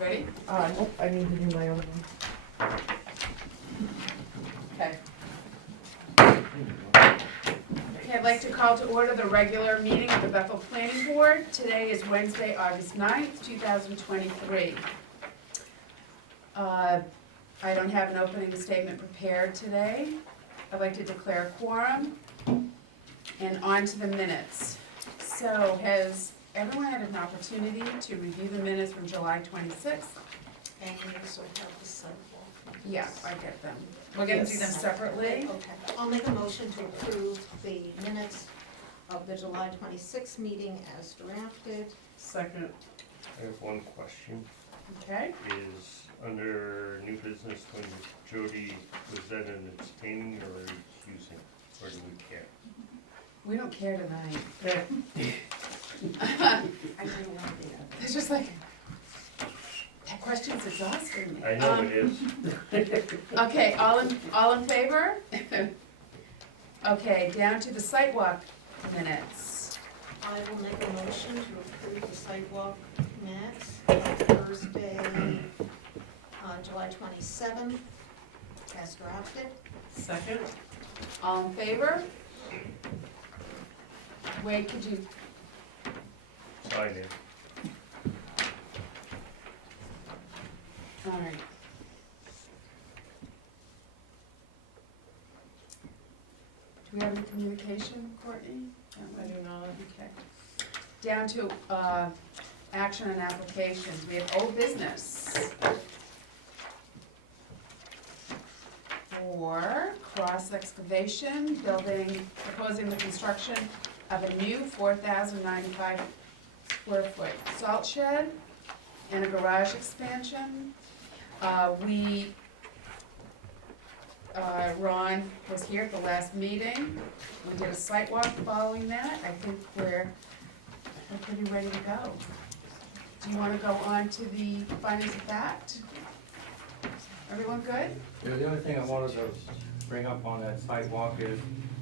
Ready? Nope, I need to do my own one. Okay. Okay, I'd like to call to order the regular meeting of the Bethel Planning Board. Today is Wednesday, August 9th, 2023. I don't have an opening statement prepared today. I'd like to declare a quorum and on to the minutes. So has everyone had an opportunity to review the minutes from July 26th? And you also have the sidewalk. Yeah, I get them. We're gonna do them separately. Okay, I'll make a motion to approve the minutes of the July 26th meeting as drafted. Second. I have one question, Okay? is under new business, when Jody, was that an abstaining or recusing, or do we care? We don't care tonight. I didn't want the It's just like, that question's exhausting me. I know it is. Okay, all in favor? Okay, down to the sidewalk minutes. I will make a motion to approve the sidewalk minutes of Thursday, July 27th, as drafted. Second. All in favor? Wade, could you, Sign in. all right. Do we have any communication, Courtney? I do not. Okay. Down to, action and applications. We have old business. For cross excavation, proposing the construction of a new 4,095 square foot salt shed and a garage expansion. Ron was here at the last meeting. We did a site walk following that. I think we're pretty ready to go. Do you want to go on to the findings of fact? Everyone good? Yeah, the only thing I wanted to bring up on that sidewalk is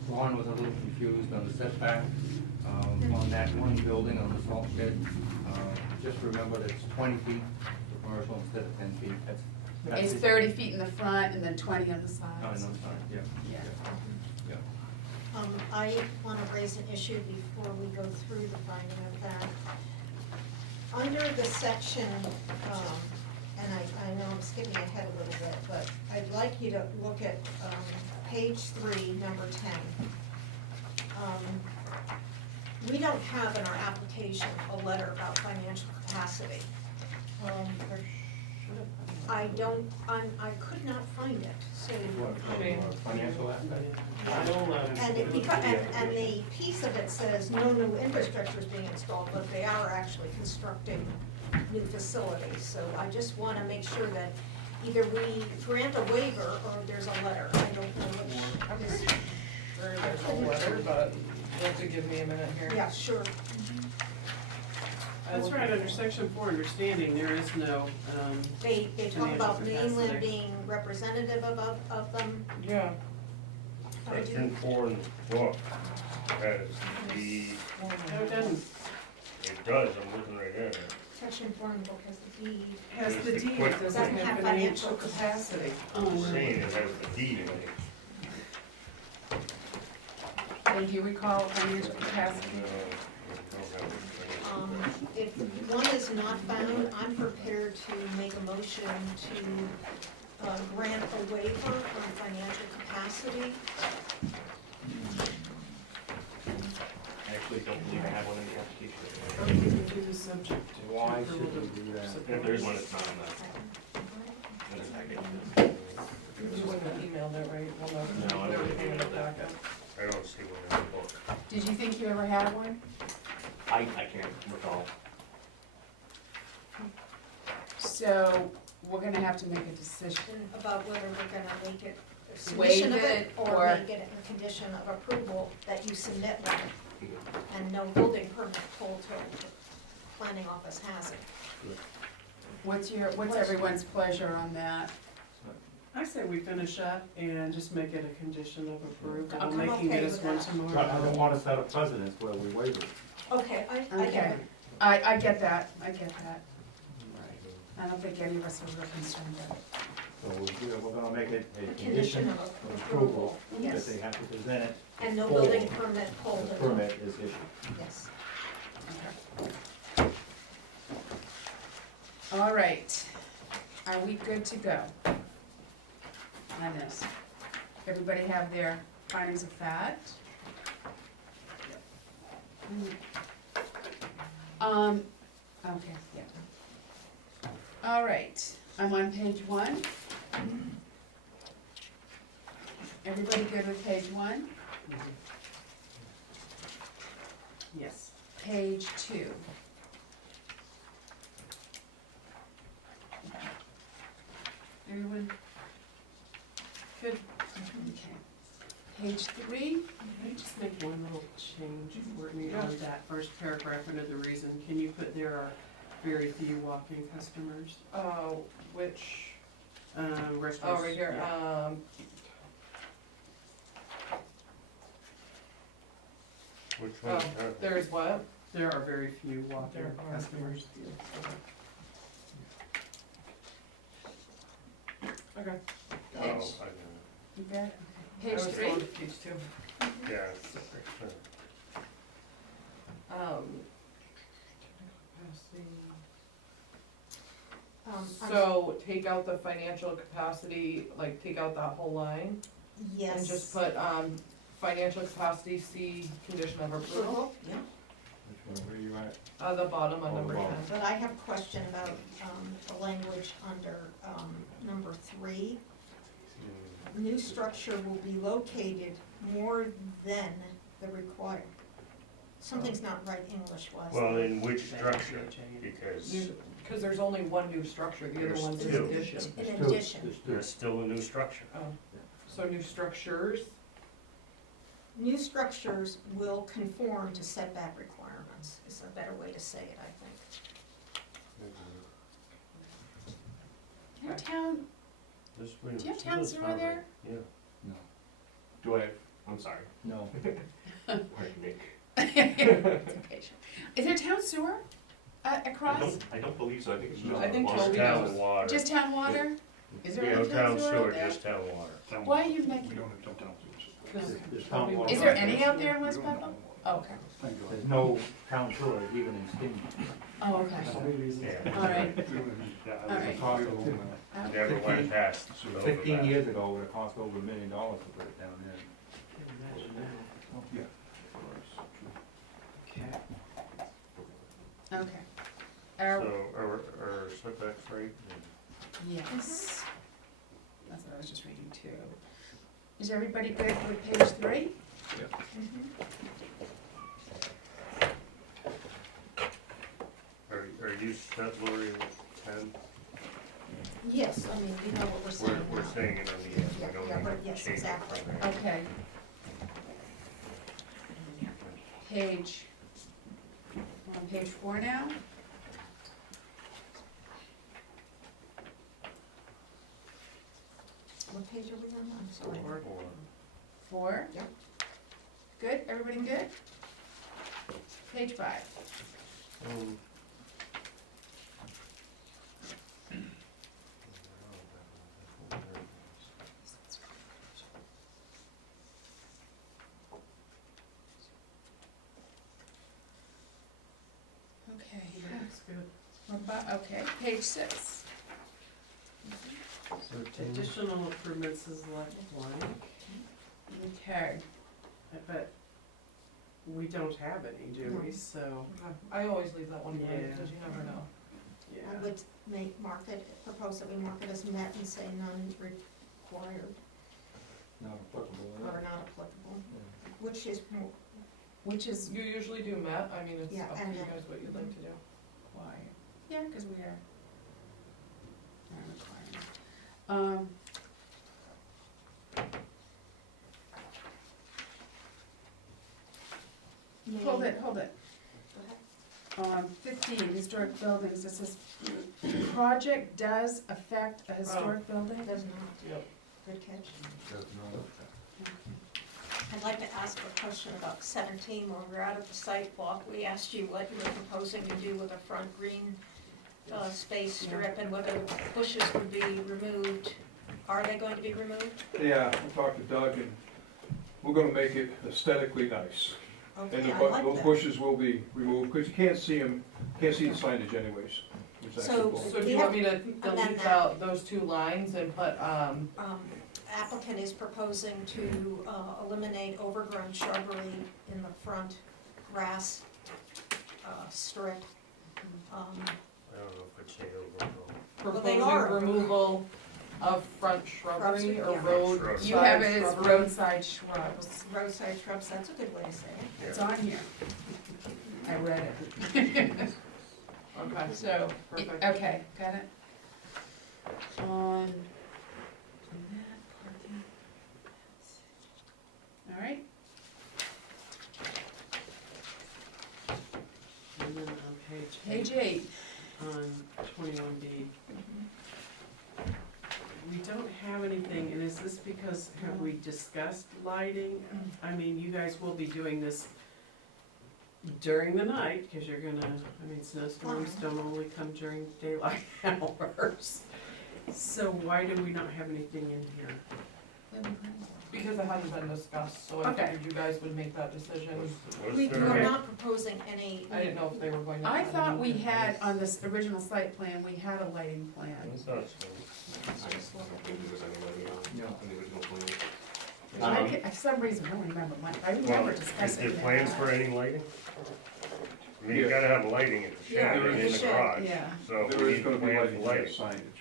Ron was a little confused on the setback on that one building on the salt shed. Just remember that it's 20 feet for commercial instead of 10 feet. That's It's it. 30 feet in the front and then 20 on the Oh, sides. no, sorry, yeah. Yeah. I want to raise an issue before we go through the finding of fact. Under the section, and I know I'm skipping ahead a little bit, but I'd like you to look at page 3, number 10. We don't have in our application a letter about financial capacity. I could not find it, so. Financial aspect? And the piece of it says no new infrastructure is being installed, but they are actually constructing new facilities. So I just wanna make sure that either we grant a waiver or there's a letter. I don't know which is. There's a letter, but you have to give me a minute here. Yeah, sure. That's right, under section 4, understanding, there is no, They talk about Financial mainland capacity. being representative of them. yeah. Section 4 in the book has the, No, it doesn't. it does, I'm looking right at it. Section 4 in the book has the deed. Has the It's the deed, quick- it doesn't have financial capacity. I'm saying it has the deed in it. And do you recall financial capacity? If one is not found, I'm prepared to make a motion to grant a waiver on financial capacity. I actually don't believe I have one in the application. Or we can do the subject. to Why approval should we to do that? support. If there is one, it's not in the package. You wouldn't have emailed it, right? Well, No, I never wouldn't came in email the that. backup. I don't see one in the book. Did you think you ever had one? I can't recall. So we're gonna have to make a decision. About whether we're gonna make it a Waive submission of it it, or or- make it a condition of approval that you submit one, and no building permit pulled till the planning office has it. What's everyone's pleasure on that? I say we finish up and just make it a condition of approval, I'm making okay it as with one that. But I tomorrow. don't want to set a precedence where we waive it. Okay, I get Okay. it. I get that, I get that. I don't think any of us are real concerned with it. So we're gonna make it a A condition of approval, that Yes, they have to present it, and no Full. building permit pulled. the and- permit is issued. Yes. All right, are we good to go on this? Everybody have their findings of fact? Okay, yeah. All right, I'm on page 1. Everybody good with page 1? Yes. Page 2. Everyone? Good? Okay. Page 3? Can I just make one little change for me on that first paragraph under the reason? Can you put there are very few walk-in customers? Which, Restaurants. oh, right here, yeah. Which one? there's what? There are very few walk-in There are customers. Okay. Oh, I Page, know. you got it? I Page was 3? on Page 2. Yeah. So take out the financial capacity, like take out that whole line, Yes. and just put, financial capacity, C, condition of approval, Approval, yeah. Which one, where you at? the bottom on Oh, number bottom. 10. But I have a question about, the language under, number 3. New structure will be located more than the required. Something's not right English-wise. Well, in which That structure? should change. Because Cause there's only one new structure, the other There's one's in two. addition. In There's two. addition. There's two. there's still a new structure. Oh, so new structures, New structures will conform to setback requirements, is a better way to say it, I think. Your town, This way. Do you have town sewer there? Yeah. No. Do I, I'm sorry, No. pardon me. it's okay, sure. Is there town sewer across? I don't believe so, I think it's No. just. I think water. Just Toby town knows. water. Just town water? Is there No any town sewer sewer, out there? just town water. Why are you making, cause There's town Toby water. is there any out there in West Bethel? Oh, okay. There's no town sewer even in Skinny. Oh, okay. Yeah. All right. All right. Never went past. over 15 that. years ago, it would have cost over $1 million to put it down there. Okay. Okay. So, are setbacks right? Yes. That's what I was just reading too. Is everybody good with page 3? Are you set, Lori, with 10? Yes, I mean, we know what we're saying We're now. saying it on the end, Yeah, we don't yeah, need but to yes, change it exactly. from there. Okay. Page, we're on page 4 now? What page are we on? I'm sorry. Or- 4? Yep. Good, everybody good? Page 5. um, Okay. That's good. Okay, page 6. 13. Additional improvements is left blank, Okay. but we don't have any, do we? No. So, I always leave that one blank, Yeah. because you never know. yeah. I would propose that we mark it as met and say none required Not applicable. is it? or not applicable, Yeah. which is more, Which is You usually do Met, I mean, it's Yeah, up to and you then- guys what you'd like to do. required. Yeah, because we are required. Hold it. Go ahead. 15, historic buildings, it says, project does affect a historic building? Does not. Yep. Good catch. Does not. I'd like to ask a question about 17, when we were out at the site walk, we asked you what you were proposing to do with the front green space strip and whether bushes would be removed. Are they going to be removed? Yeah, I talked to Doug, and we're gonna make it aesthetically nice. And Okay, the I bu- like those that. bushes will be removed, because you can't see them, can't see the signage anyways. It's actually So- blown. So do We you have want me to amend delete that. out those 2 lines and put, Applicant is proposing to eliminate overgrown shrubbery in the front grass strip. I don't know if it's overall. Well, they proposing are. removal of front shrubbery or Yeah. road Shrubs. You have it side as shrubbery? roadside shrubs. Roadside shrubs, that's a good way to say it. It's on here. I read it. Okay, So, perfect. okay, got it? On that parking. All right, And then on page 8. on 21B, we don't have anything, and is this because, have we discussed lighting? I mean, you guys will be doing this during the night, because you're gonna, I mean, snowstorms don't only come during daylight hours. So why do we not have anything in here? Because it hasn't been discussed, so I Okay. figured you guys would make that decision. Was We there are a- not proposing any. I didn't know if they were going to. I add thought we anything had, else. on this original site plan, we had a lighting I plan. thought so. I don't think there was any lighting No. on the original plan. I can- For some reason, I don't remember, I Well, remember is discussing there that. plans for any lighting? I mean, you Yeah. gotta have lighting at the Yeah, shed and in in the the shed, garage, yeah. so There we is need gonna be plans lighting for for the lighting.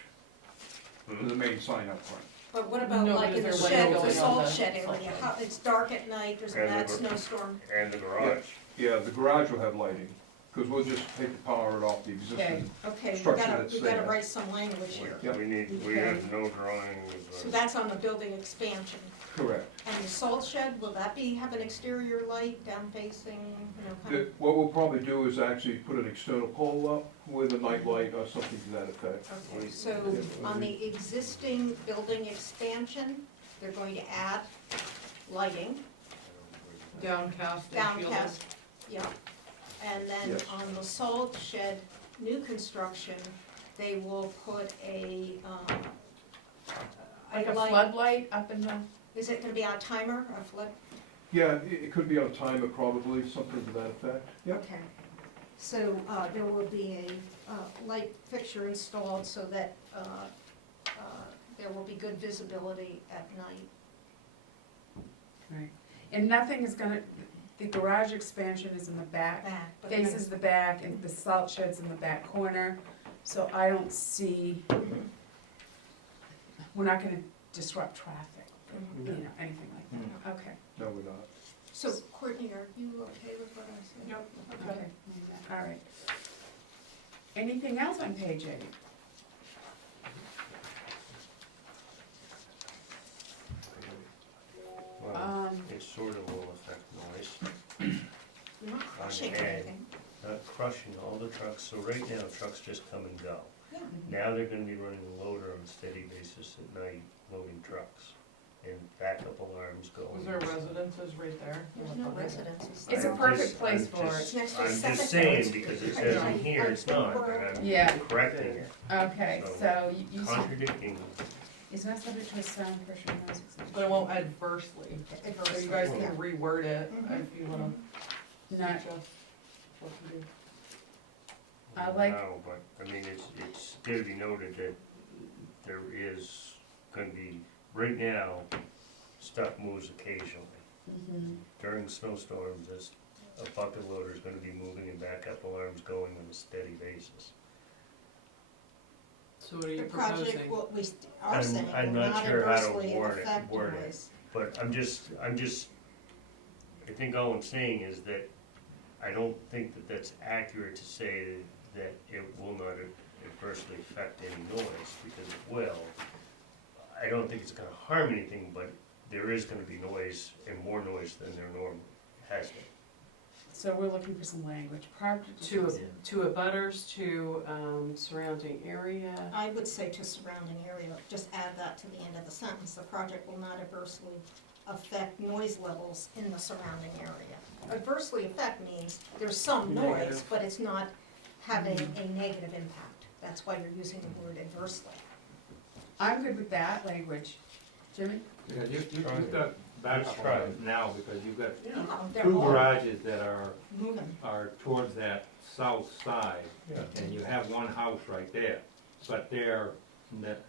signage, for the main sign up front. But what about No, like but in the is there shed, lighting the going on salt the shed salt area, shed? how, it's dark at night, there's a And bad the- snowstorm. And the garage. Yeah, the garage will have lighting, because we'll just take the power off the existing. Okay, we Structure gotta, that's we gotta there. write some language here. Yep. We have no drawings. So that's on the building expansion. Correct. And the salt shed, will that be, have an exterior light down facing, you know, kind of? What we'll probably do is actually put an external pole up with a night light or something to that effect. Okay, so on the existing building expansion, they're going to add lighting, Downcast and shielded. downcast, yeah. And then Yes. on the salt shed, new construction, they will put a Like a light. floodlight up in the, Is it gonna be on a timer, a flood? Yeah, it could be on timer probably, something to that effect. Yep. Okay. So, there will be a light fixture installed so that, there will be good visibility at night. right, and nothing is gonna, the garage expansion is in the back, Back, but faces the back, and the salt shed's in the back corner, so I don't see, we're not gonna disrupt traffic, you know, anything like that, okay. No, we're not. So Courtney, are you okay with what I said? Yep. Okay, all right. Anything else on page 8? Well, it sort of will affect noise, We're not crushing Okay. anything. not crushing all the trucks, so right now, trucks just come and go. Yeah. Now they're gonna be running a loader on a steady basis at night, loading trucks, and backup alarms going. Was there residences right there? There's no residences. It's a I'm perfect just- place I'm for just- It's next to a I'm septic just saying, tank. because it says in here it's not, and Yeah. I'm correcting it, Okay, so you said, contradicting. it's not subject to a sound pressure noise exemption. But it won't adversely, so you guys Yeah. can reword it Mhm. if you wanna Not, suggest what to do. I like- No, but, I mean, it's gotta be noted that there is gonna be, right now, stuff moves occasionally. mhm. During snowstorms, this, a bucket loader is gonna be moving and backup alarms going on a steady basis. So what are The you project, proposing? what we are I'm- saying, I'm will not not sure how to adversely word it- affect word it. noise. But I think all I'm saying is that I don't think that that's accurate to say that it will not adversely affect any noise, because it will. I don't think it's gonna harm anything, but there is gonna be noise, and more noise than there normally has been. So we're looking for some language, To abutters, to surrounding area. I would say to surrounding area, just add that to the end of the sentence, the project will not adversely affect noise levels in the surrounding area. Adversely affect means there's some noise, Negative. but it's not having a negative impact. That's why you're using the word adversely. I'm good with that language. Jimmy? Because you've got backup Let's try on it now, because you've got Yeah. No, they're two all garages that moving. are towards that south side, Yeah. and you have one house right there, but they're, that,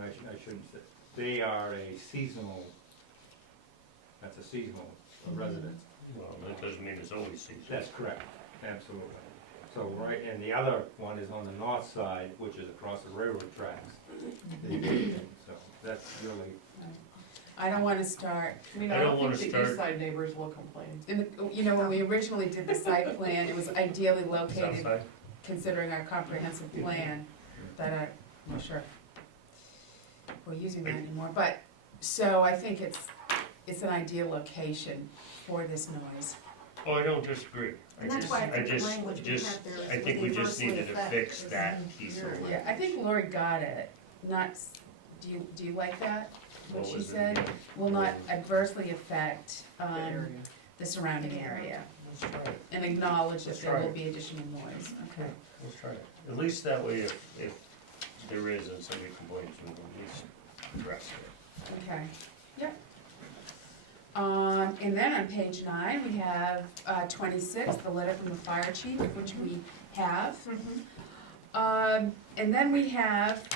I shouldn't say, they are a seasonal, that's a seasonal residence. Well, that doesn't mean it's always seasonal. That's correct, absolutely. So, right, and the other one is on the north side, which is across the railroad tracks. So, that's really, I don't wanna start, I mean, I I don't don't wanna think the start- east side neighbors will complain. you know, when we originally did the site plan, it was ideally South located, side? considering our comprehensive plan, that I'm not sure if we're using that anymore, but, so I think it's an ideal location for this noise. Oh, I don't disagree. And that's why I think the language we have there is I think we with just adversely needed to affect fix is that piece of it. Yeah, I think Lori got it, not, do you like that, what she was it said? again? Will not adversely affect, The area. the surrounding area, Let's try it, and acknowledge that Let's there try will it. be additional noise, okay? let's try it. At least that way, if there is and somebody complains, we can at least address it. Okay, yep. And then on page 9, we have 26, the letter from the fire chief, which we have. And then we have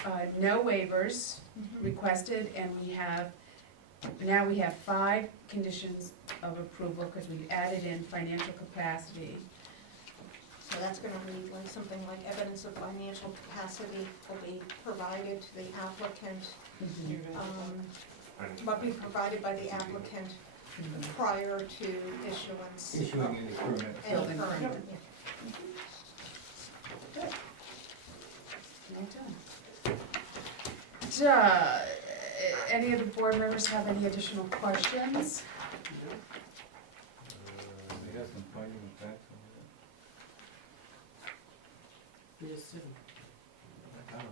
no waivers requested, and now we have 5 conditions of approval, because we've added in financial capacity. So that's gonna read like something like evidence of financial capacity will be provided to the applicant, You're gonna- must be provided by the applicant prior to issuance. issuing any permit. Any Building permit, permit. yeah. Well done. Any of the board members have any additional questions? They got some finding of facts You're just sitting. on it.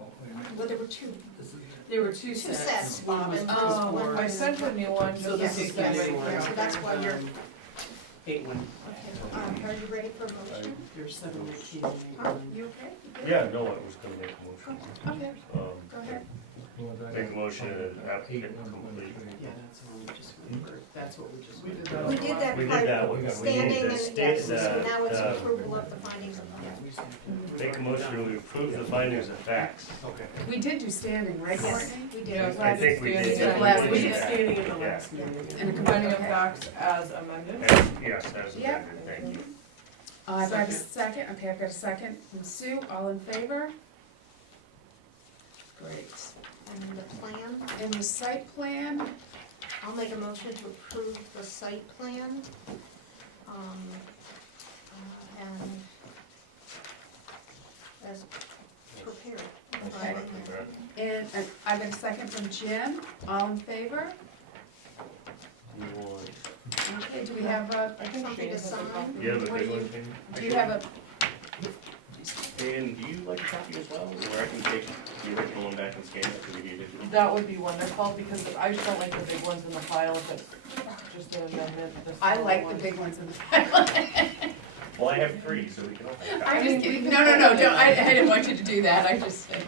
Oh, wait a minute. Well, there were two There were two sets, Bob, and Oh, one I sent a new one, So just this in is case the anybody new one. cares. So that's why you're, okay, 8-1. are you ready for a motion? You're 7-19. Huh? You okay? You good? Yeah, no, I was gonna make a motion. Okay, Um, go ahead. What was that? Make a motion that applicant 8-1-1-3. complete. Yeah, that's what we just went over. That's what we just We went did over. that. We did that We part, did that one. standing and, yes, so now it's the- approval of the findings of fact. Make a motion to approve the findings of facts. Okay. We did do standing, right, Yes, Courtney? we Yeah, did. so I think we did. Yeah, that. last We did meeting. standing in the Yeah. last meeting. And a Finding of okay. facts as amended. Yes, as Yep. amended, thank you. I've got a second, okay, I've got a second from Sue, all in favor? Great. And the plan, And the site plan, I'll make a motion to approve the site plan. And as prepared. Okay. by- and I've got a second from Jim, all in favor? You want, Okay, do we have a, I think Something Shane to has a sign? copy. you have a What do good you- one, Jamie? do you have a, And do you like a copy as well, where I can take the original one back and scan it to the digital? That would be wonderful, because I just don't like the big ones in the file, if it's just an amendment. the I smaller like the ones. big ones in the file. Well, I have 3, so we can all have I'm copies. just kidding, no, don't, I didn't want you to do that, I just, It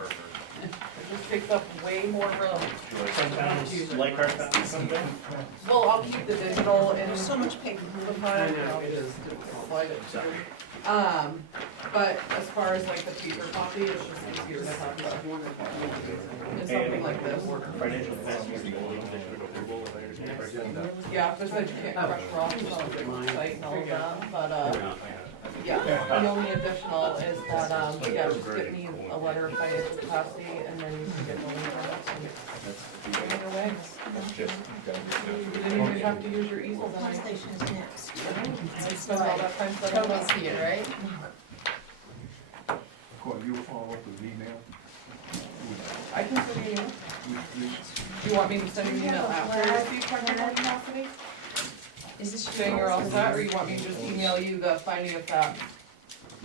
just takes up way more room. Do you like sometimes like hard copies someday? Well, I'll keep the digital in There's so much paper. the file, I and know, I'll it is just difficult. slide it through. But as far as like the paper copy, it's just easier to have in something like this. Financial capacity is the only condition of approval, if I understand correctly. Agenda. Yeah, besides you can't crush rocks on the site and all of that, but, Yeah. yeah, the only additional is that, Like yeah, we're just very get me a cool. letter of financial capacity, and then you can get the link on it, and bring it away. You didn't even have to use your easel Pump tonight. station's next. I spent all that time setting it Toby's up. here, right? Courtney, you'll follow up with email? I can send you, do you want me to send you an email after you receive financial capacity? Is this? Saying you're all set, or you want me to just email you the finding of fact?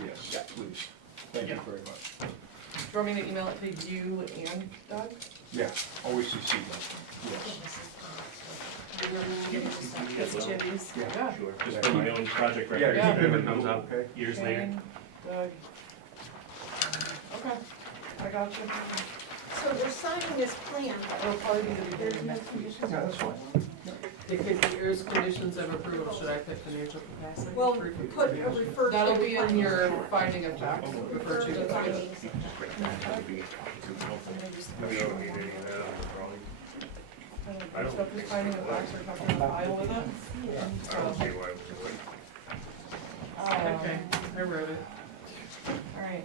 Yes, please. Thank you very much. Do you want me to email it to you and Doug? Yeah, always CC that. Yes. That's Jimmy's. Yeah. Sure, just for my own project Yeah, record, Yeah. if it ever comes up Okay. years later. Shane, Doug, got you. So they're signing this plan, It'll probably be the beginning there's of no next week. conditions. Yeah, that's fine. Here's conditions of approval, should I put financial capacity? Well, put a refer to. That'll be in finding. your finding of facts. Refer to findings. We don't need any of that on the drawing. I don't Stuff is think finding of facts or something on file with it. I don't see why we would. Okay, I wrote it. Alright.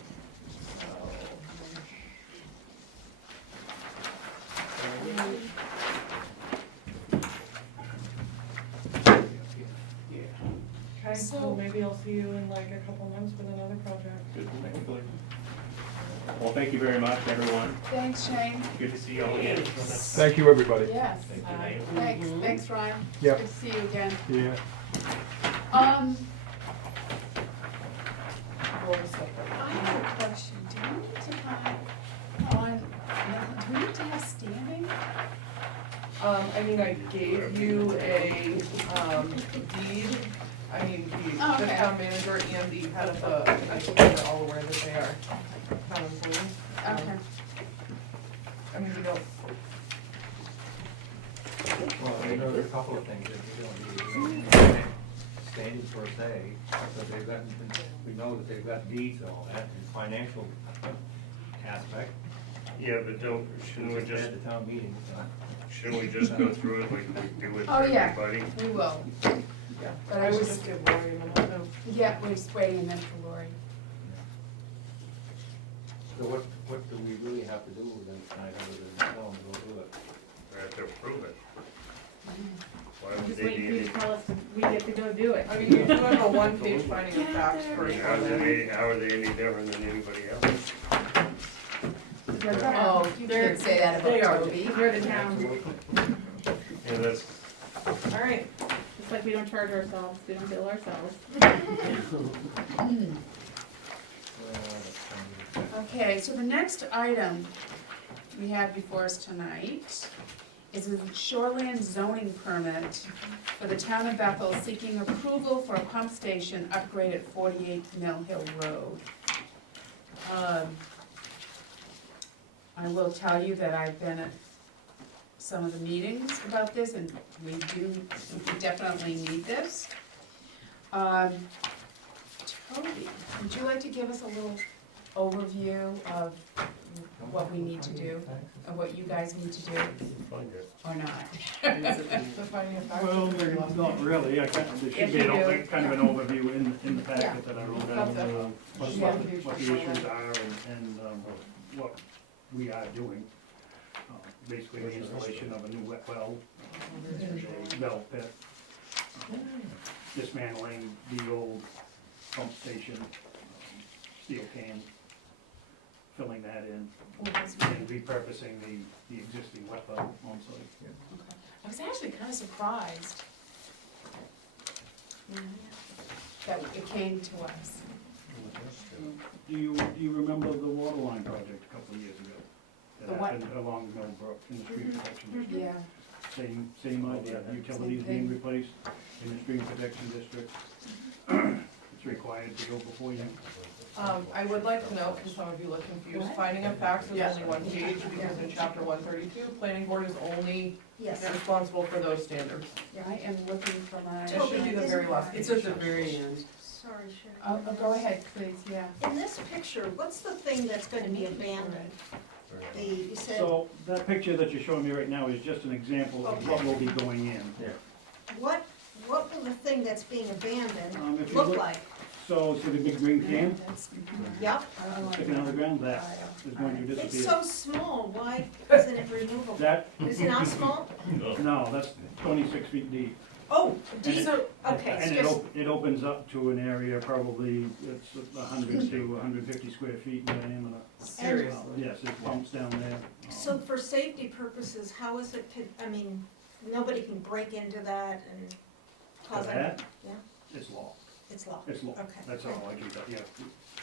Okay, so maybe I'll see you in like a couple months with another project. Good, hopefully. Well, thank you very much, everyone. Thanks, Shane. Good to see you all again. Thank you, everybody. Yes. Thanks, Mhm. thanks, Ryan. Yep. Good to see you again. Yeah. I have a question. Do we need to have on, do we need to have standing? I mean, I gave you a, deed, I mean, the Okay. town manager and the head of the, I think they're all aware that they are town employees. Okay. I mean, you don't, Well, I know there's a couple of things that you don't need standing per se, but they've got, we know that they've got deeds and all that, and financial aspect. Yeah, but shouldn't we Just just, at the town meeting, shouldn't we just go through it like we do with Oh, yeah. everybody? We will. yeah, But I I would was just give Lori a minute, no. Yeah, we're just waiting and then for Lori. So what do we really have to do with them tonight, other than tell them to go do it? We have to approve it. Why would Just they wait for be you any, to tell us we get to go do it. I mean, you do have a one-page finding of facts I for mean, each how one. are they any different than anybody else? Oh, you can't say that They are. about Toby. We're the town, Yeah, that's, Alright, just like we don't charge ourselves, we don't bill ourselves. Okay, so the next item we have before us tonight is a shoreland zoning permit for the town of Bethel seeking approval for a pump station upgrade at 48 Mill Hill Road. I will tell you that I've been at some of the meetings about this, and we definitely need this. Toby, would you like to give us a little overview of what we need to do, of what you guys need to do, find it. or not? the finding of facts. Well, is very last not page. really, I kind of, there Yes, should be you an do. kind of an overview in the packet that I wrote down, That's it. what Yeah. what the issues are and what we are doing. Basically, the installation of a new wet well, a well pit, dismantling the old pump station, steel can, filling that in, and repurposing the existing wet well on site. I was actually kind of surprised that it came to us. Do you remember the water line project a couple of years ago? The That what? happened along Millbrook in the stream protection district. Yeah, Same idea, utilities Same being thing. replaced in the stream protection district. It's required to go before you. I would like to note, because some of you look confused, finding of facts is only one page, because in chapter 132, planning board is only Yes. responsible for those standards. I am looking for my, It should be the very last page. It's at the very end. Sorry, Sharon. go ahead, please, yeah. In this picture, what's the thing that's gonna be abandoned? You said, So that picture that you're showing me right now is just an example of what will be going in. what will the thing that's being abandoned If you look look, like? so see the big green can Yep, sticking out of the ground, that is going to it's disappear. so small, why isn't it removable? That, Is it not small? no, that's 26 feet deep. Oh, And it- so, okay, And so it just, it opens up to an area probably, it's 100 to 150 square feet in diameter. Serious. Yes, it pumps down there. so for safety purposes, how is it, I mean, nobody can break into that and cause any, That, yeah, it's locked, it's locked, it's locked, okay. that's all I can tell you.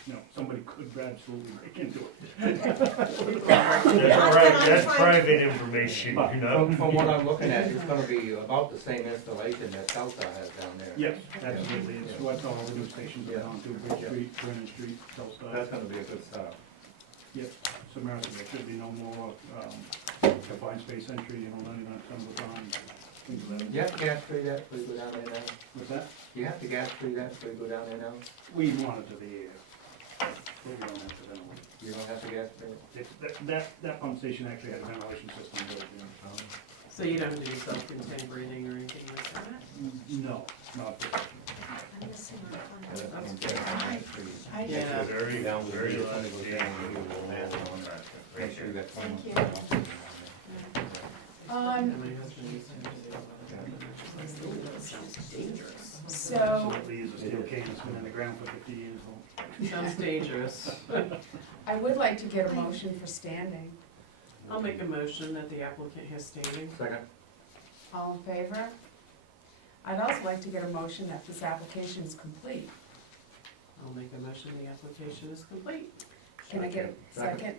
No, somebody could absolutely break into it. That's I'm trying- private information, you know? From what I'm looking at, it's gonna be about the same installation that Delta has down there. Yes, absolutely, it's what all the new stations are on to, Bridge Street, Vernon Street, That's Telstar. gonna be a good start. Yep, submerged commercial, there should be no more, confined space entry, you know, letting that come upon, things of that. You have to gas free that before you go down there now? What's that? You have to gas free that before you go down there now? We want it to be, but we don't have to ventilate. You don't have to gas free it? It's, that pump station actually had a ventilation system built in. So you don't have to do self-contained breathing or anything like that? No, not this. I'm missing my Yeah, phone. that's gas free. I Yeah. did, Very, Down with very the- last day, we will Make sure you got Thank one. you. And my husband used to do that. Sounds dangerous. So, Absolutely is a steel cane that's been in the ground for 50 years. Sounds dangerous. I would like to get a motion for standing. I'll make a motion that the applicant has standing. Second? All in favor? I'd also like to get a motion that this application is complete. I'll make a motion the application is complete. Can I get a Second. second?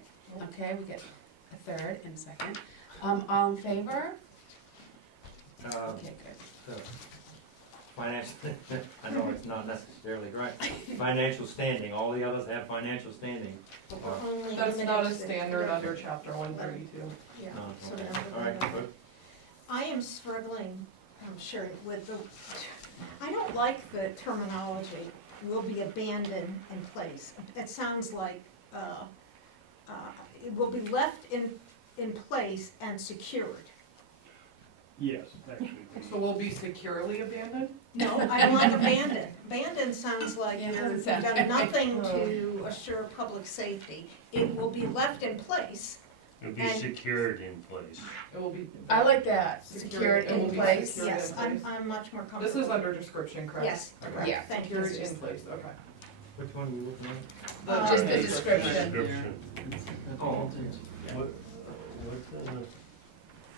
Okay, we get a third and a second. All in favor? Okay, good. Financial, I know it's not necessarily right. Financial standing, all the others have financial standing. but we're only That's limited not a to- standard under chapter 132. Yeah, No, so okay. now we're All right, gonna- good. I am struggling, I'm sure, with the, I don't like the terminology, will be abandoned in place. It sounds like, it will be left in place and secured. Yes, actually. So we'll be securely abandoned? No, I don't like abandoned. Abandoned sounds like Yeah, you've doesn't sound done nothing to assure public safety. It will be left in place. It'll be And- secured in place. It will be. I like that, secured It will in be place. secured. Yes, in I'm, place. I'm much more comfortable. This is under description, correct? Yes, Okay. Yeah. thank you. Secured in place, okay. Which one are you looking at? Just the Okay. description. Description. Oh,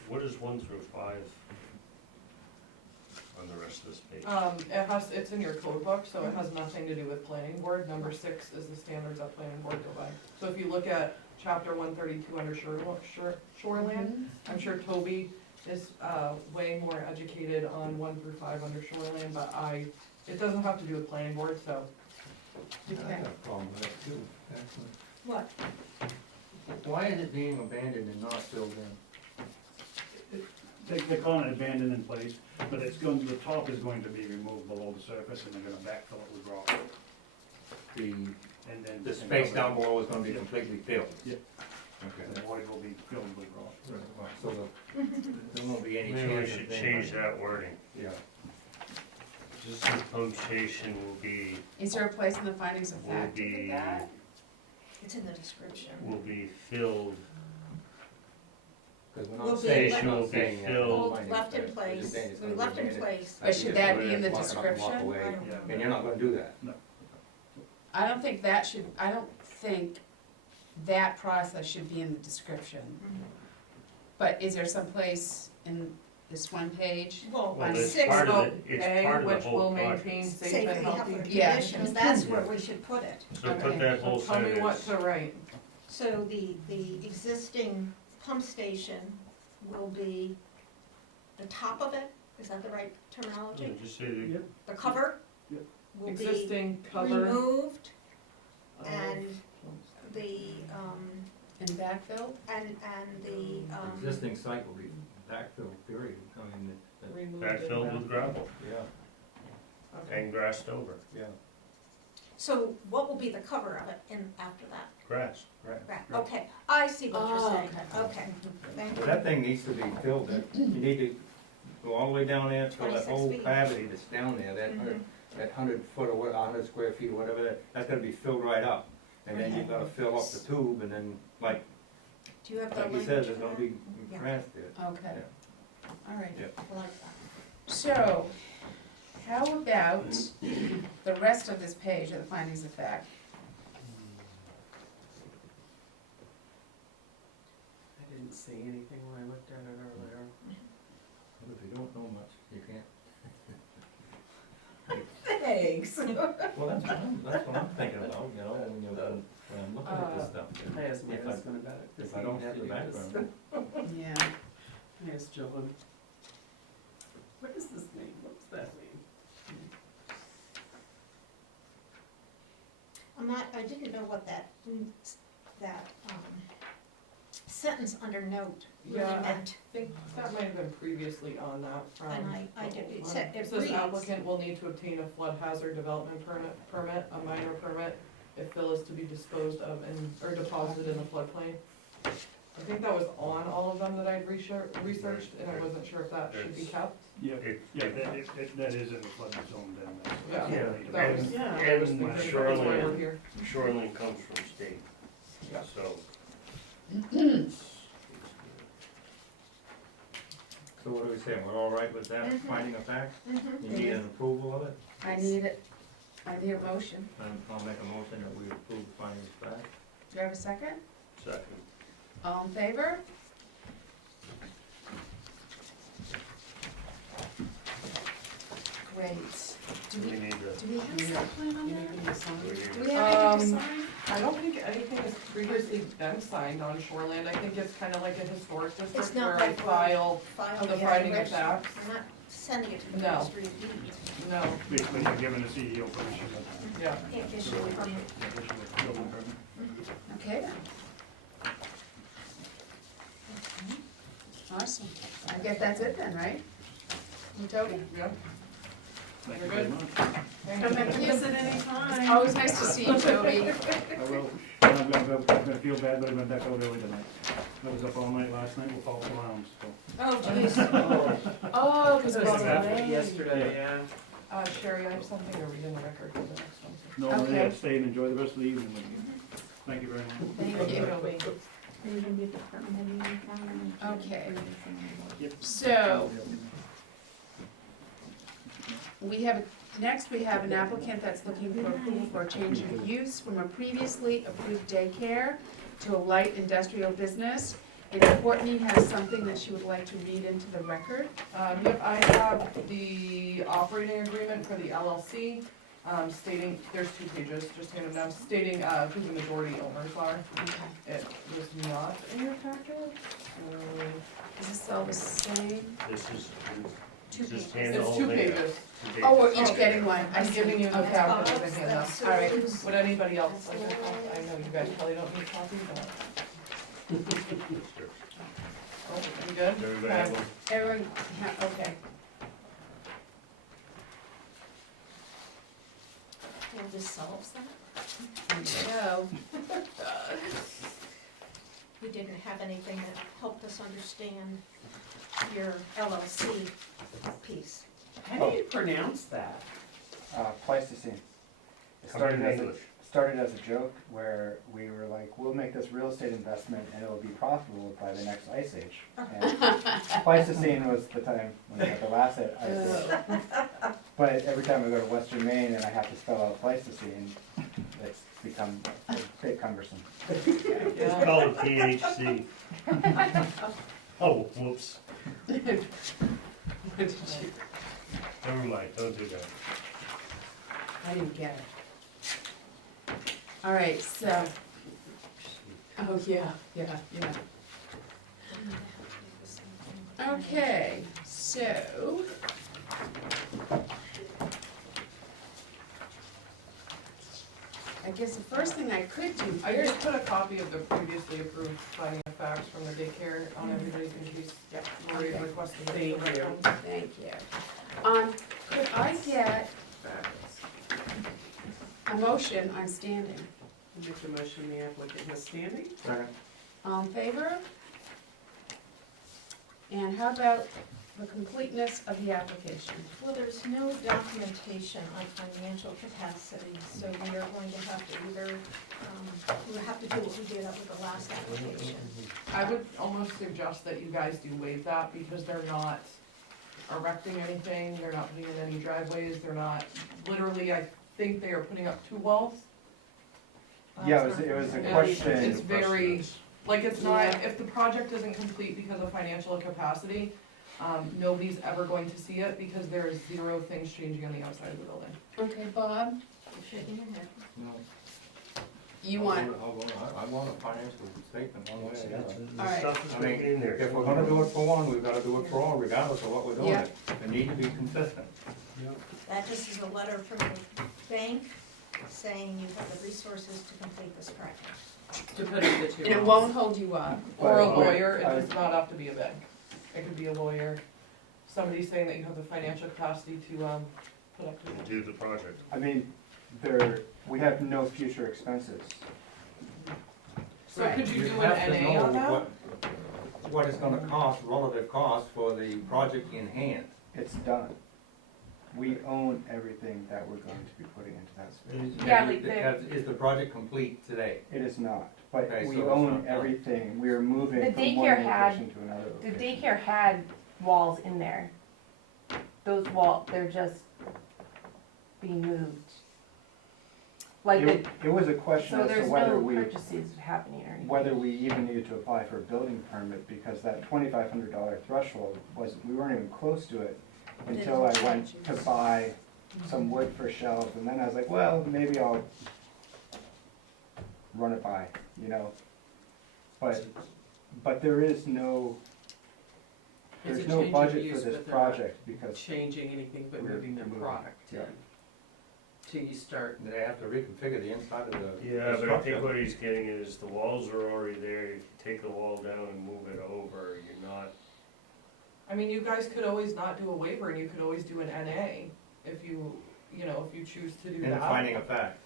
What is 1 through 5 on the rest of this page? It's in your code book, so it has nothing to do with planning board. Number 6 is the standards that planning board go by. So if you look at chapter 132 under shoreland, I'm sure Toby is, way more educated on 1 through 5 under shoreland, but it doesn't have to do with planning board, so. I got a problem with that too, actually. What? Why is it being abandoned and not filled in? They're calling it abandoned in place, but it's going, the top is going to be removed below the surface and they're gonna backfill it with rock. And then. The space down below is gonna be completely filled? Yep. Okay. The void will be filled with rock. Right, so there won't be any Maybe we chance should of things change like that wording. Yeah. Existing punctuation will be, Is there a place in the findings of fact to Will do be- that? It's in the description. will be filled, Because we're Will not be saying, left- we're not saying. that Filled. Hold, findings left in fact. We're place, just saying it's we gonna left be in abandoned. place. But should that be in the Lock it up and walk description? away, I don't Yeah. and you're not gonna do that. I don't think that process should be in the description. But is there some place in this one page? Well, well, On it's 6, part of vote it, it's A, part of the which whole will project. maintain safe safety, and health, healthy. and Yeah. conditions, that's where we should put it. So put Okay. that whole So tell me what sentence, to write. So the existing pump station will be the top of it, is that the right terminology? just say that The cover Yep. will be Existing cover. removed of- and the, And backfilled? and the, Existing site will be backfilled, period. I mean, removed backfilled and with gravel yeah, Okay. and grassed over, yeah, so what will be the cover of it in, after that? grass. right. Right, okay, I see what you're Oh, saying, okay. okay, thank But you. that thing needs to be filled, you need to go all the way down there, fill that 26 whole feet. cavity that's down there, that Mhm. that 100 foot or what, 100 square feet or whatever, that's gotta be filled right up. And then you've gotta fill up the tube, and then, like Do you have the you language? said, there's gonna for be Yeah. grass there. Okay. All right. Yeah. that? I like that. So, how about the rest of this page of the findings of fact? I didn't see anything when I looked at it earlier. But if you don't know much, you can't. Thanks. Well, that's what I'm thinking about, you know, when I'm looking at this stuff. I asked my If I- husband about it. 'cause If I he don't used have to the do this. background. Yeah. I asked John, what does this mean? What's that mean? I didn't know what that sentence under note really Yeah, I meant, think that might have been previously on that from. and I did, it said, it It says reads. applicant will need to obtain a flood hazard development permit, a minor permit, if fill is to be disposed of or deposited in the floodplain. I think that was on all of them that I'd researched, and I wasn't sure if that should be kept. Yeah, It- yeah, that is in the flood zone then. That's- Yeah, that's- that was, Yeah. I was And thinking, that's why shoreline, we're here. shoreline comes from state, Yeah. so. So what are we saying, we're all right with that, Mhm. finding of facts? Mhm. You need an approval of it? I need a motion. I'll make a motion that we approve finding of facts. Do I have a second? Second. All in favor? Great. Do We we, need to, do we have site plan on You there? making this on? we need Do to, we have anything to Um, sign? I don't think anything has previously been signed on shoreland, I think it's kinda like a historic district not where I like file File the the finding of registry. facts. I'm not sending it to the No. registry of deeds. No, Basically, you're giving the CEO permission to yeah. Can't issue a permit. issue a building permit. Okay then. Awesome. I guess that's it then, right? You Toby? Yeah. Thank You're you very good? much. Come back and visit anytime. Always nice to see you, Toby. I will, I'm gonna feel bad, but I'm gonna back out early tonight. I was up all night last night with false alarms, so. Oh, jeez. Oh, because it was Yesterday, late. yesterday, yeah. Sherry, I have something to read in the record for the next one. No, Okay. yeah, stay and enjoy the rest of the evening with you. Thank you very much. Thank you. Are you gonna be department head meeting tomorrow? Okay. Yep. So, next we have an applicant that's looking for approval for a change of use from a previously approved daycare to a light industrial business. And Courtney has something that she would like to read into the record. Yep, I have the operating agreement for the LLC, stating, there's 2 pages, just hand them down, stating, who the majority owners are. It was not in your packet, so. Is this all the same? this is, Two just pages. hand the It's whole 2 thing out. pages. Oh, we're each getting one. I I'm see. giving you the Okay. packet as a handout. So All right. who's- Would anybody else like a copy? I know you guys probably don't need a copy, but, oh, you good? Does everybody have one? Everyone, okay. Well, this solves that. So, We didn't have anything that helped us understand your LLC piece. How do you pronounce that? Pleistocene. It Come in started as English. started as a joke where we were like, we'll make this real estate investment and it'll be profitable by the next ice age. And Pleistocene was the time when we had the last ice age. But every time I go to Western Maine and I have to spell out Pleistocene, it's become a bit cumbersome. It's Yeah. called a PHC. Oh, whoops, what did you, never mind, don't do that. I didn't get it. All right, so, oh, yeah. Okay, so. I guess the first thing I could do I here, just put a copy of the previously approved finding of facts from the daycare on everybody's in case Lori Okay. requested. Thank you. thank you. Could I get a motion on standing? Make the motion the applicant has standing. Second. All in favor? And how about the completeness of the application? Well, there's no documentation on financial capacity, so we are going to have to either, we'll have to do what we did with the last application. I would almost suggest that you guys do waive that because they're not erecting anything, they're not putting in any driveways, they're not, literally, I think they are putting up 2 wells. Yeah, it was a Yeah, question. It's very, like, it's not, Yeah. if the project isn't complete because of financial capacity, nobody's ever going to see it because there is 0 things changing on the outside of the building. Okay, Bob, You're shaking your head. No. you want, I want a financial statement one way or the other. All right. Stuff is I gonna mean, be in there. If we're gonna do it for one, we've gotta do it for all, regardless of what we're doing. Yeah. It need to be consistent. That just is a letter from the bank saying you have the resources to complete this project. To put it to And it won't hold you up. Or a But- lawyer, it I- does not have to be a bank. It could be a lawyer, somebody saying that you have the financial capacity to, put up to it. Do the project. I mean, we have no future expenses. So could you do have an to NA on know that? what it's gonna cost, relative cost for the project in hand. It's done. We own everything that we're going to be putting into that space. Yeah, like the- Is the project complete today? It is not, but Okay, we so it's own not done. everything. We are moving The from one daycare had- location to another The location. daycare had walls in there. Those walls, they're just being moved. Like It was a question so as to there's whether no we, purchases happening or anything. whether we even needed to apply for a building permit, because that $2,500 threshold was, we weren't even close to it until I went to buy some wood for shelves, and then I was like, well, maybe I'll run it by, you know? But there is no, It's there's a no change of budget use, for this but they're not project, because changing anything but We're moving the moving, product yeah. till you start. They have to reconfigure the inside of the Yeah, but I structure. think what he's getting is the walls are already there, if you take the wall down and move it over, you're not, I mean, you guys could always not do a waiver and you could always do an NA if you choose to do In that. finding a fact.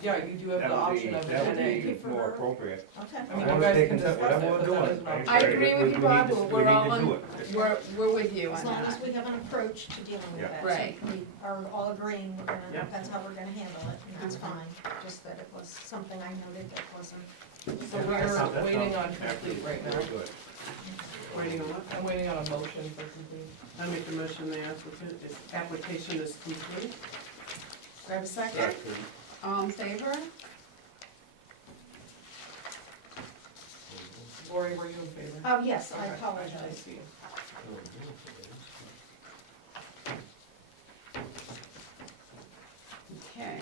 Yeah, you do have That the would option be, of that an would NA. be more appropriate. Okay. I mean, Whatever you guys they can can- discuss it, whatever we're but that doing. is an I option. I agree with you, Bob, We we're need all to on, do it. we're with you As on long as that. we have an approach to dealing with Yeah. that. Right. So we are all agreeing, we're gonna, Yeah. that's how we're gonna handle it, and that's Okay. fine. Just that it was something I noted that wasn't. So we're waiting on complete right now. Very good. Waiting on what? I'm waiting on a motion for complete. I make the motion, the application is complete. Do I have a second? All in favor? Lori, were you in favor? Oh, yes, I Okay, apologize. see you. Okay.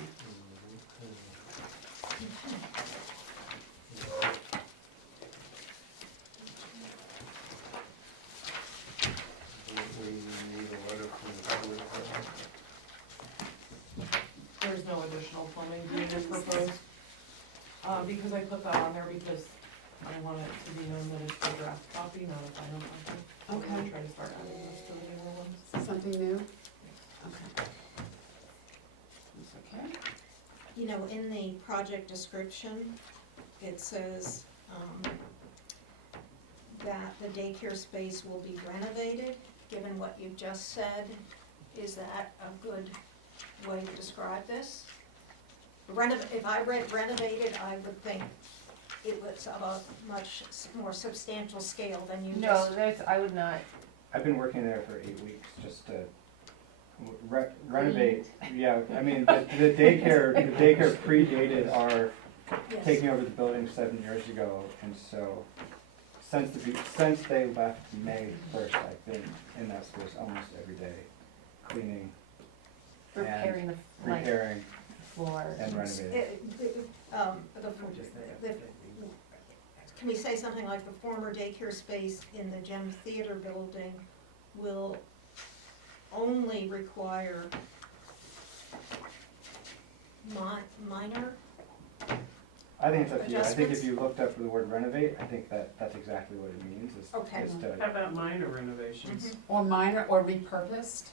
we need a letter from the building department. There's no additional plumbing being proposed. Because I put that on there because I want it to be known that it's a draft copy, not a final copy. I'm gonna Okay. try to start adding this to the newer ones. Is this something new? Okay. That's okay. You know, in the project description, it says, that the daycare space will be renovated. Given what you've just said, is that a good way to describe this? If I read renovated, I would think it was of a much more substantial scale than you No, just. I would not. I've been working there for 8 weeks just to renovate. Yeah, I mean, the daycare predated our Yes. taking over the building 7 years ago, and so since they left May 1st, I've been in that space almost every day, cleaning, Repairing the repairing, floor. and renovating. Can we say something like the former daycare space in the Gem Theater building will only require minor? I think it's up to you. I think Adjustments? if you looked up for the word renovate, I think that's exactly what it means, Okay. is to, How about minor renovations? Or minor, or repurposed?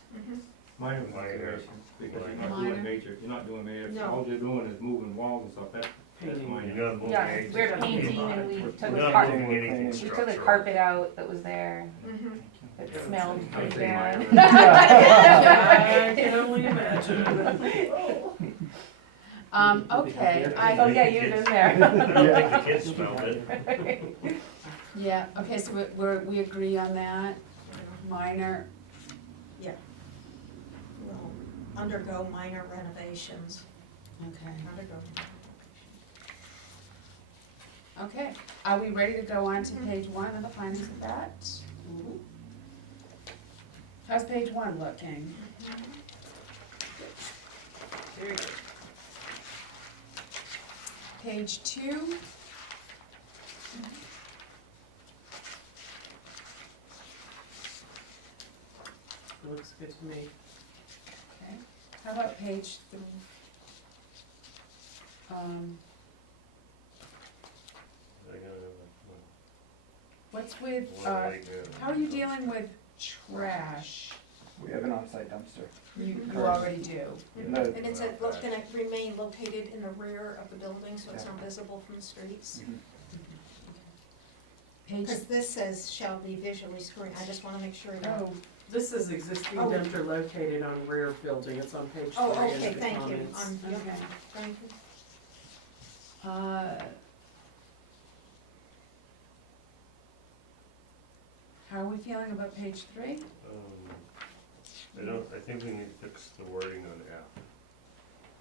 Minor Minor. modifications, because you're not Minor. doing major, you're not doing major, No. all you're doing is moving walls and stuff, that's Painting. minor. You're not moving Yeah, anything. we're painting and we took We're the not carpet, moving anything we we took the structural. carpet out that was there. Mm-hmm. It Yeah, smelled I'd pretty say bad. minor. I can only imagine. Okay, Oh, yeah, you've been I there. don't think the kids smelled it. yeah, okay, so we agree on that, minor, Will undergo minor renovations. okay. Undergo. Okay, are we ready to go on to page 1 and the findings of that? How's page 1 looking? Very good. Page 2? Looks good to me. Okay, how about page 3? They're gonna, What's with, what do they do? how are you dealing with trash? We have an on-site dumpster. You already do. No, And it's gonna remain located in the rear of the building, so it's Yeah. not visible from the streets. Mhm. Page, Because this says shall be visually screened, I just wanna make sure that. oh, This is existing Oh. dumpster located on rear building, it's on page 3 Oh, in okay, the thank you, comments. okay. thank you. How are we feeling about page 3? I think we need to fix the wording on F,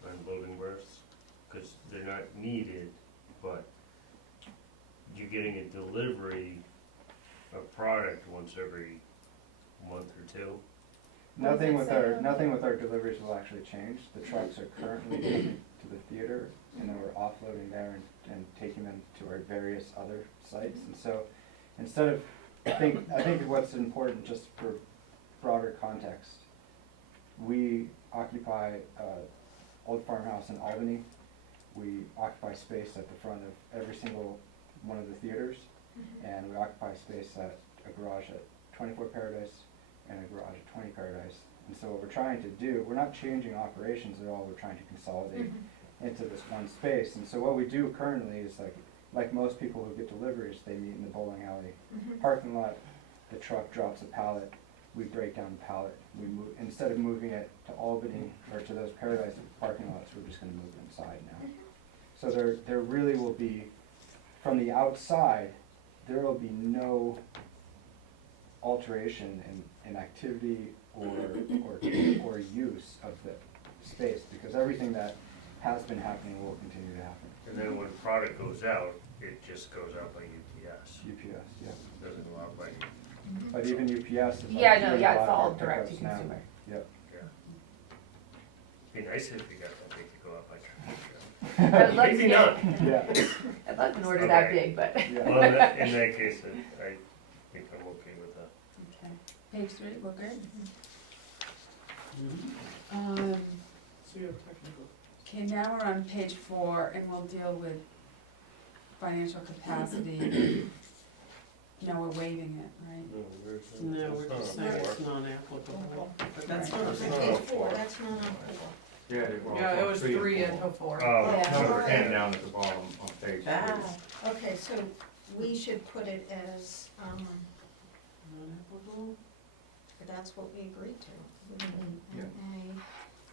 on loading berths, because they're not needed, but you're getting a delivery of product once every month or two. Nothing with our deliveries will actually change. The trucks are currently coming to the theater, and then we're offloading there and taking them to our various other sites. And so, instead of, I think what's important, just for broader context, we occupy old farmhouse in Albany. We occupy space at the front of every single one of the theaters, and we occupy space at a garage at 24 Paradise and a garage at 20 Paradise. And so what we're trying to do, we're not changing operations at all, we're trying to consolidate into this one space. And so what we do currently is like most people who get deliveries, they meet in the bowling alley parking lot, the truck drops a pallet, we break down the pallet, we move, instead of moving it to Albany or to those Paradise parking lots, we're just gonna move it inside now. So there really will be, from the outside, there will be no alteration in activity or use of the space, because everything that has been happening will continue to happen. And then when product goes out, it just goes out by UPS. UPS, yeah. Doesn't go out by, But even UPS is like Yeah, no, doing yeah, a lot it's of all our direct to pickups now. consumer. Yep. be nice if you got that big to go out by truck. I would love to Maybe get, not. Yeah, I'd love an order that Okay. big, but. yeah. Well, in that case, I think I'm okay with that. Okay. Page 3, we're good? Mhm. So you have technical. Okay, now we're on page 4, and we'll deal with financial capacity. No, we're waiving it, right? No, where's that? No, we're That's just not saying a it's non-applicable, but that's Right. not a It's big not Page on 4, four. that's not on 4. Yeah, they were all Yeah, it was 3 and into 4. Oh, Yeah. Number 10 okay. down at the bottom on page 3. Ah, Okay, so we should put it as, non-applicable? that's what we agreed to. Yeah.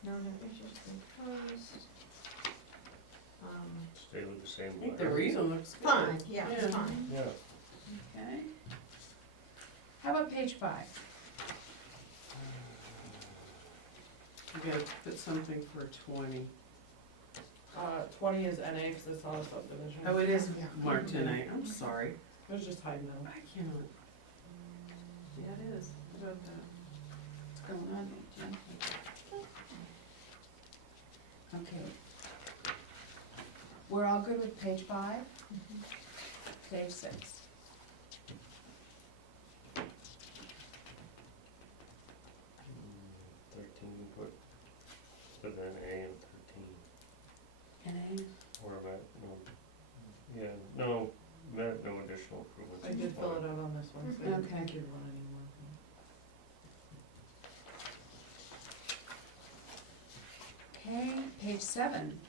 No, issues proposed. Stay with the same I think the letter. reason looks good. Fine, yeah, it's Yeah. fine. Yeah. Okay. How about page 5? You gotta put something for 20. 20 is NA, because it's not a subdivision. Oh, it is Yeah. marked tonight, I'm sorry. I was just hiding them. I cannot. Yeah, it is, how about that? What's going on there, Jen? Okay. We're all good with page 5? Page 6. Mm, 13, put an A in 13. NA? Or about, no, yeah, no, no additional improvements. I did fill it out on this one, so I didn't Okay. think you'd want any more. Okay, page 7.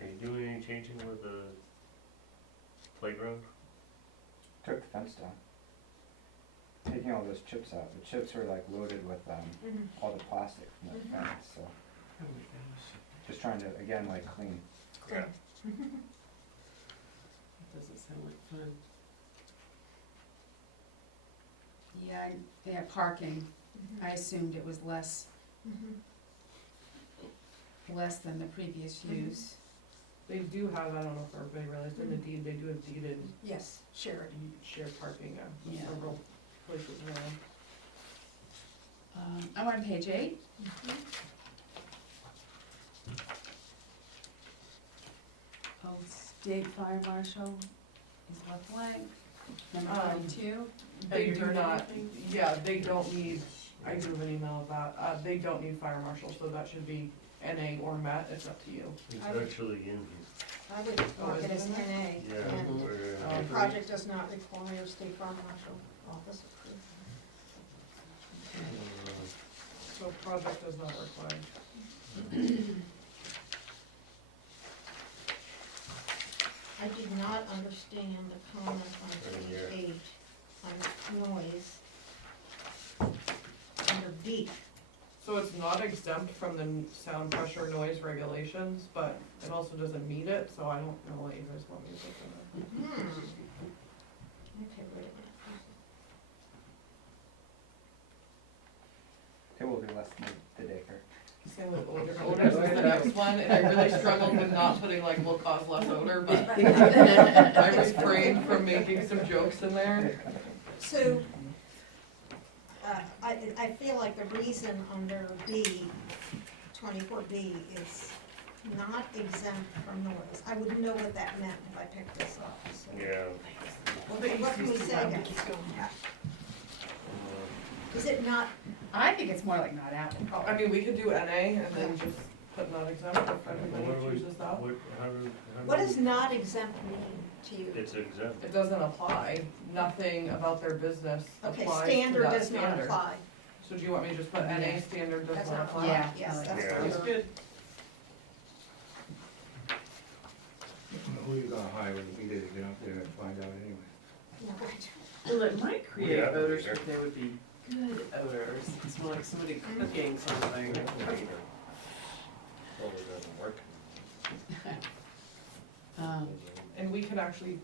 Are you doing any changing with the playground? Took the fence down. Taking all those chips out. The chips were like loaded with all the plastic from the fence, so Oh my gosh, just trying to, again, like clean. Yeah. that doesn't sound like fun. Yeah, parking. I assumed it was less than the previous use. They do have, I don't know if everybody realized, in the deed, they do have deeded Yes, shared. shared parking at Yeah. several places around. I'm on page 8. Oh, state fire marshal is left blank. Number Um, 22. They They do do not, anything? yeah, they don't need I do have an email of that. They don't need fire marshal, so that should be NA or MET, it's up to you. It's I would- actually in I would mark it as NA, here. Yeah. and where, the project does not require state fire marshal office approval. So project does not require. I did not understand the comment on Right here. page 8 on noise under B. So it's not exempt from the sound pressure noise regulations, but it also doesn't meet it, so I don't know what you guys want me to put in there. Okay, wait a minute. It will be less than the daycare. Same with odor. Odors is the next one, and I really struggled with not putting like will cause less odor, but I refrained from making some jokes in there. So, I feel like the reason under B, 24B, is not exempt from noise. I wouldn't know what that meant if I picked this up, so. Yeah. What can we say again? Is it not, I think it's more like not applicable. I mean, we could do NA and then just put not exempt if What do everybody we- chooses that. how do- what does not exempt mean to you? It's exempt. It doesn't apply, nothing about their business Okay, applies to standard that does not standard. apply. So do you want me to just put NA Yeah. standard does Does not not apply? Yeah. Yes, that's Yeah. Sounds better. good. Who are you gonna hire when we get out there and find out anyway? No, right. Well, it might create Yeah, odors, sure. but they would be good odors. It smells like somebody cooking something. Probably doesn't work. And we could actually,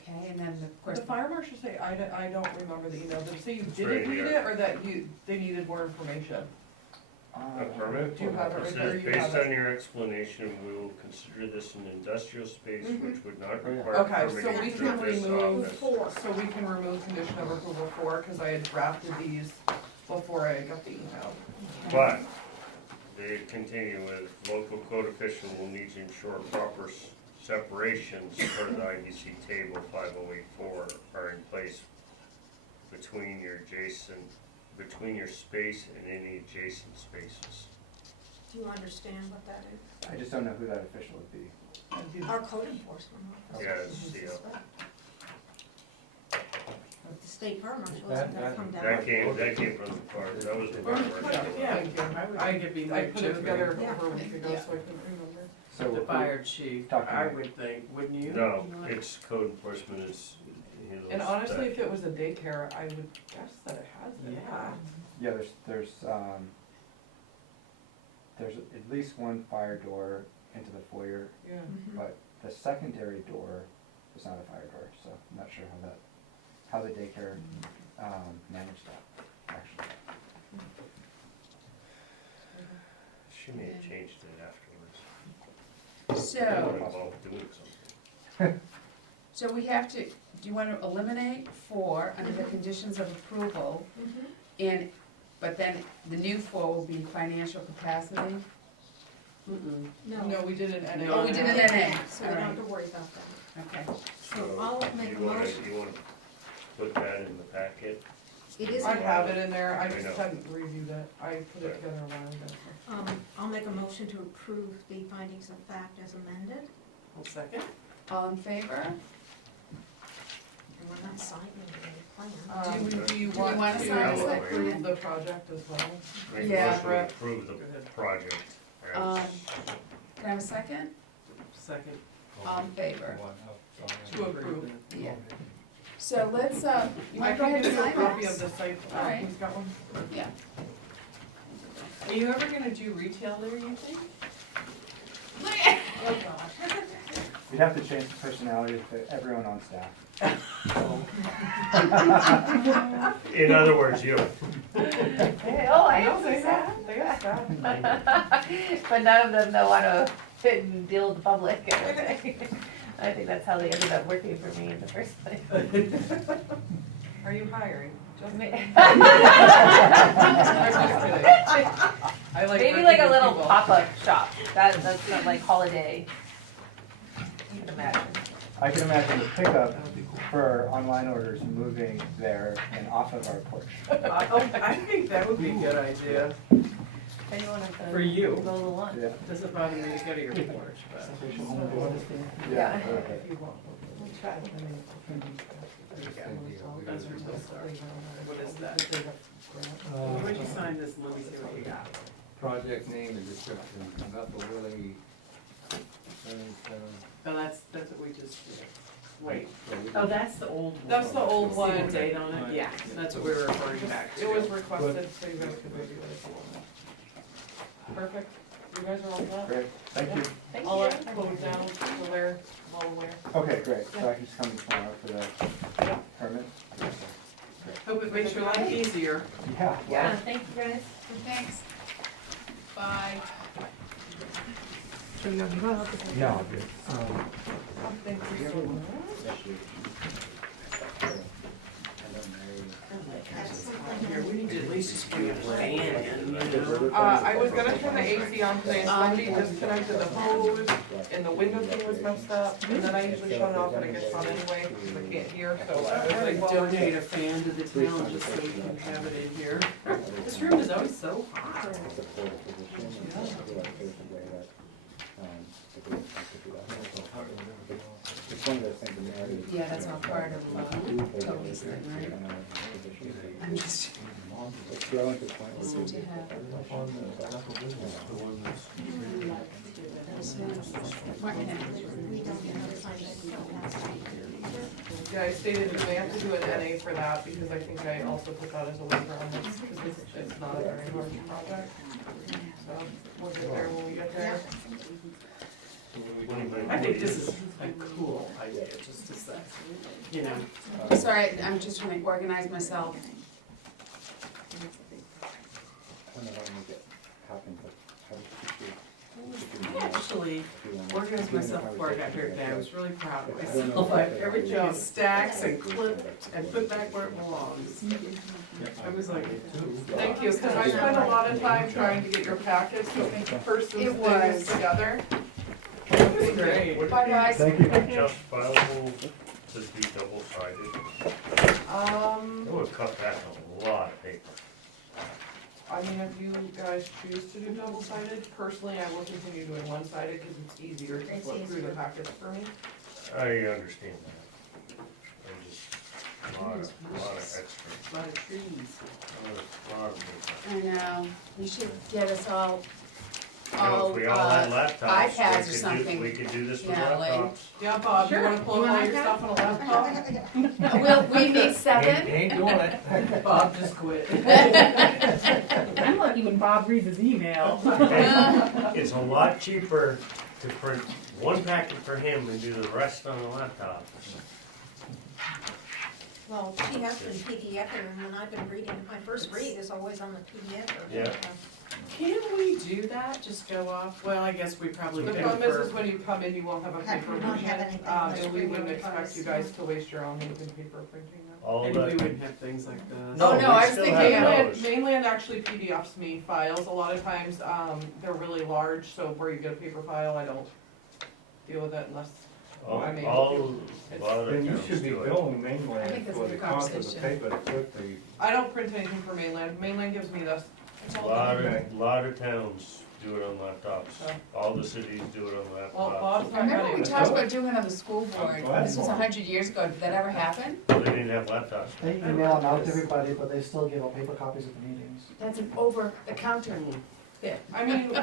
Okay, and then of course, the fire marshal say, I don't remember the email, did it say you It's didn't right read here. it, or that they needed more information? A permit? Do you have it It right there? says, You based have it. on your explanation, we will consider this an industrial space Mhm. which would not Oh, yeah. require Okay, permitting so we through can this remove office. 4. So we can remove condition of approval 4, cause I had drafted these before I got the email. But they continue with local code official will need to ensure proper separations per the IBC table 5084 are in place between your space and any adjacent spaces. Do you understand what that is? I just don't know who that official would be. Our code enforcement officer. Yeah, it's, yeah. The state fire marshal That- isn't gonna that- come down. That came from the fire, that was the fire marshal. Yeah, Thank you. I would I, think it'd be I like put it together Yeah. over a week ago, Yeah. so I couldn't remember. So the who- fire chief, Talking I about- would think, wouldn't you? No, it's code enforcement is, handles And honestly, if that. it was a daycare, I would guess that it has been Yeah. hacked. Yeah, there's at least one fire door into the foyer, Yeah. Mhm. but the secondary door is not a fire door, so I'm not sure how the daycare, managed that, actually. She may have changed it afterwards. so, Involved doing something. so we have to, do you want to eliminate 4 under the conditions of approval? Mhm. And, but then the new 4 will be financial capacity? Mm-mm. No, we did an NA. Oh, we did an NA, So we don't have to worry about that. Okay. So I'll make a you wanna- motion. You wanna put that in the packet? It is, I have it in there, I I just know. hadn't reviewed it, I put it together a while ago. I'll make a motion to approve the findings of fact as amended, One second. All in favor? and we're not signing any plan. Do you do you want wanna to sign this? approve the project as well? Make a Yeah. motion to approve the Go ahead. project. Um, Can I have a second? Second. All in favor? To approve. Yeah. So let's, you I wanna go can ahead give and you a sign copy of this? the site, All right. he's got one. Yeah. Are you ever gonna do retail there, you think? Oh, God. We'd have to change the personality of everyone on staff. In other words, you. Hey, oh, I No, know they that. have, they have staff. But none of them know how to fit and deal with the public. I think that's how they ended up working for me in the first place. Are you hiring? Just Ma- kidding. I'm just kidding. I like Maybe working like a with little people. pop-up shop, that's not like holiday, you can imagine. I can imagine the pickup That would be cool. for online orders moving there and off of our porch. I think that would be a good idea for you. Mow the lawn. Yeah. Doesn't bother me to go to your porch, but. Yeah. If you want. We'll try. Those are till stars. What is that? Why don't you sign this and let me see what you got? Project name and description, Bethel really. Oh, that's what we just did. Wait, oh, that's the old one. That's the old See one. the date on it? Yeah, that's what we were referring back to. It was requested, so you guys could review it if you want. Perfect. You guys are all set? Great, thank you. I'll let close down so they're well aware. Okay, great, so I can just come tomorrow for the permit? Hope it makes your life easier. Yeah. Yeah, thank you guys. Thanks. Bye. Yeah, I'll do it. Thank you so much. Here, we need to at least just give a fan in, you know? I was gonna turn the AC on today and somebody disconnected the hose and the window thing was messed up. And then I usually shut it off when it gets on anyway, because I can't hear, so I was Like like, well, donate a fan to the town just so we can have it in here. This room is always so hot. It's one of those things that Mary. Yeah, that's all part of Toby's thing, right? I'm just, It's growing to the point where. want to have. Martin, yeah, I stated that I have to do an NA for that because I think I also put that as a waiver on this because it's not a very large project. So we'll get there when we get there. I think this is a cool idea, just to say, you know. sorry, I'm just trying to organize myself. I don't know how to make it happen, but how do you I actually organized myself before I got here today. I was really proud of myself. Everything is stacked and clipped and put back where it belongs. I was like, Thank you, because I spent a lot of time trying to get your packets, so first It things was. together. it was great. Bye, guys. Thank you. Justifiable to be double-sided. It would cut back a lot of paper. I mean, if you guys choose to do double-sided, personally, I will continue doing one-sided because it's easier to It's flip through the easier. packets for me. I understand that. I just, a lot of extra, A lot of trees. lot of paper. I know, you should get us all, You know, if we all had laptops, iPads or we could something. we could do this with Yeah, like- laptops. Yeah, Bob, you Sure. wanna pull You up want all your iPad? stuff on a laptop? we need 7? Ain't doing it. Bob just quit. I'm lucky when Bob reads his email. It's a lot cheaper to print one packet for him and do the rest on a laptop. Well, she has been PDF, and when I've been reading, my first read is always on the PDF. Yeah. Can we do that? Just go off? Well, I guess we probably The could problem is for, when you come in, you won't have a Have- paper you won't version, have anything and we unless wouldn't we expect notice. you guys to waste your own ink and paper printing them. All and we that, wouldn't have things like this. Oh, no, we I was still thinking have Mainland, those. mainland actually PDFs me files, a lot of times, they're really large, so where you get a paper file, I don't deal with it unless, I mean, a lot of Then you towns should be do it. billing I mainland think that's a for the good cost of the conversation. paper to put the. I don't print anything for mainland, mainland gives me this. It's all done. Lot of towns do it on laptops. All the cities do it on Well, laptops. Bob's I not remember ready we with talked it. about doing it on the school board, glad this was for it. 100 years ago, did that ever happen? They didn't have laptops. They email them out to everybody, but they still give out paper copies at the meetings. That's an over-the-counter bit. I mean,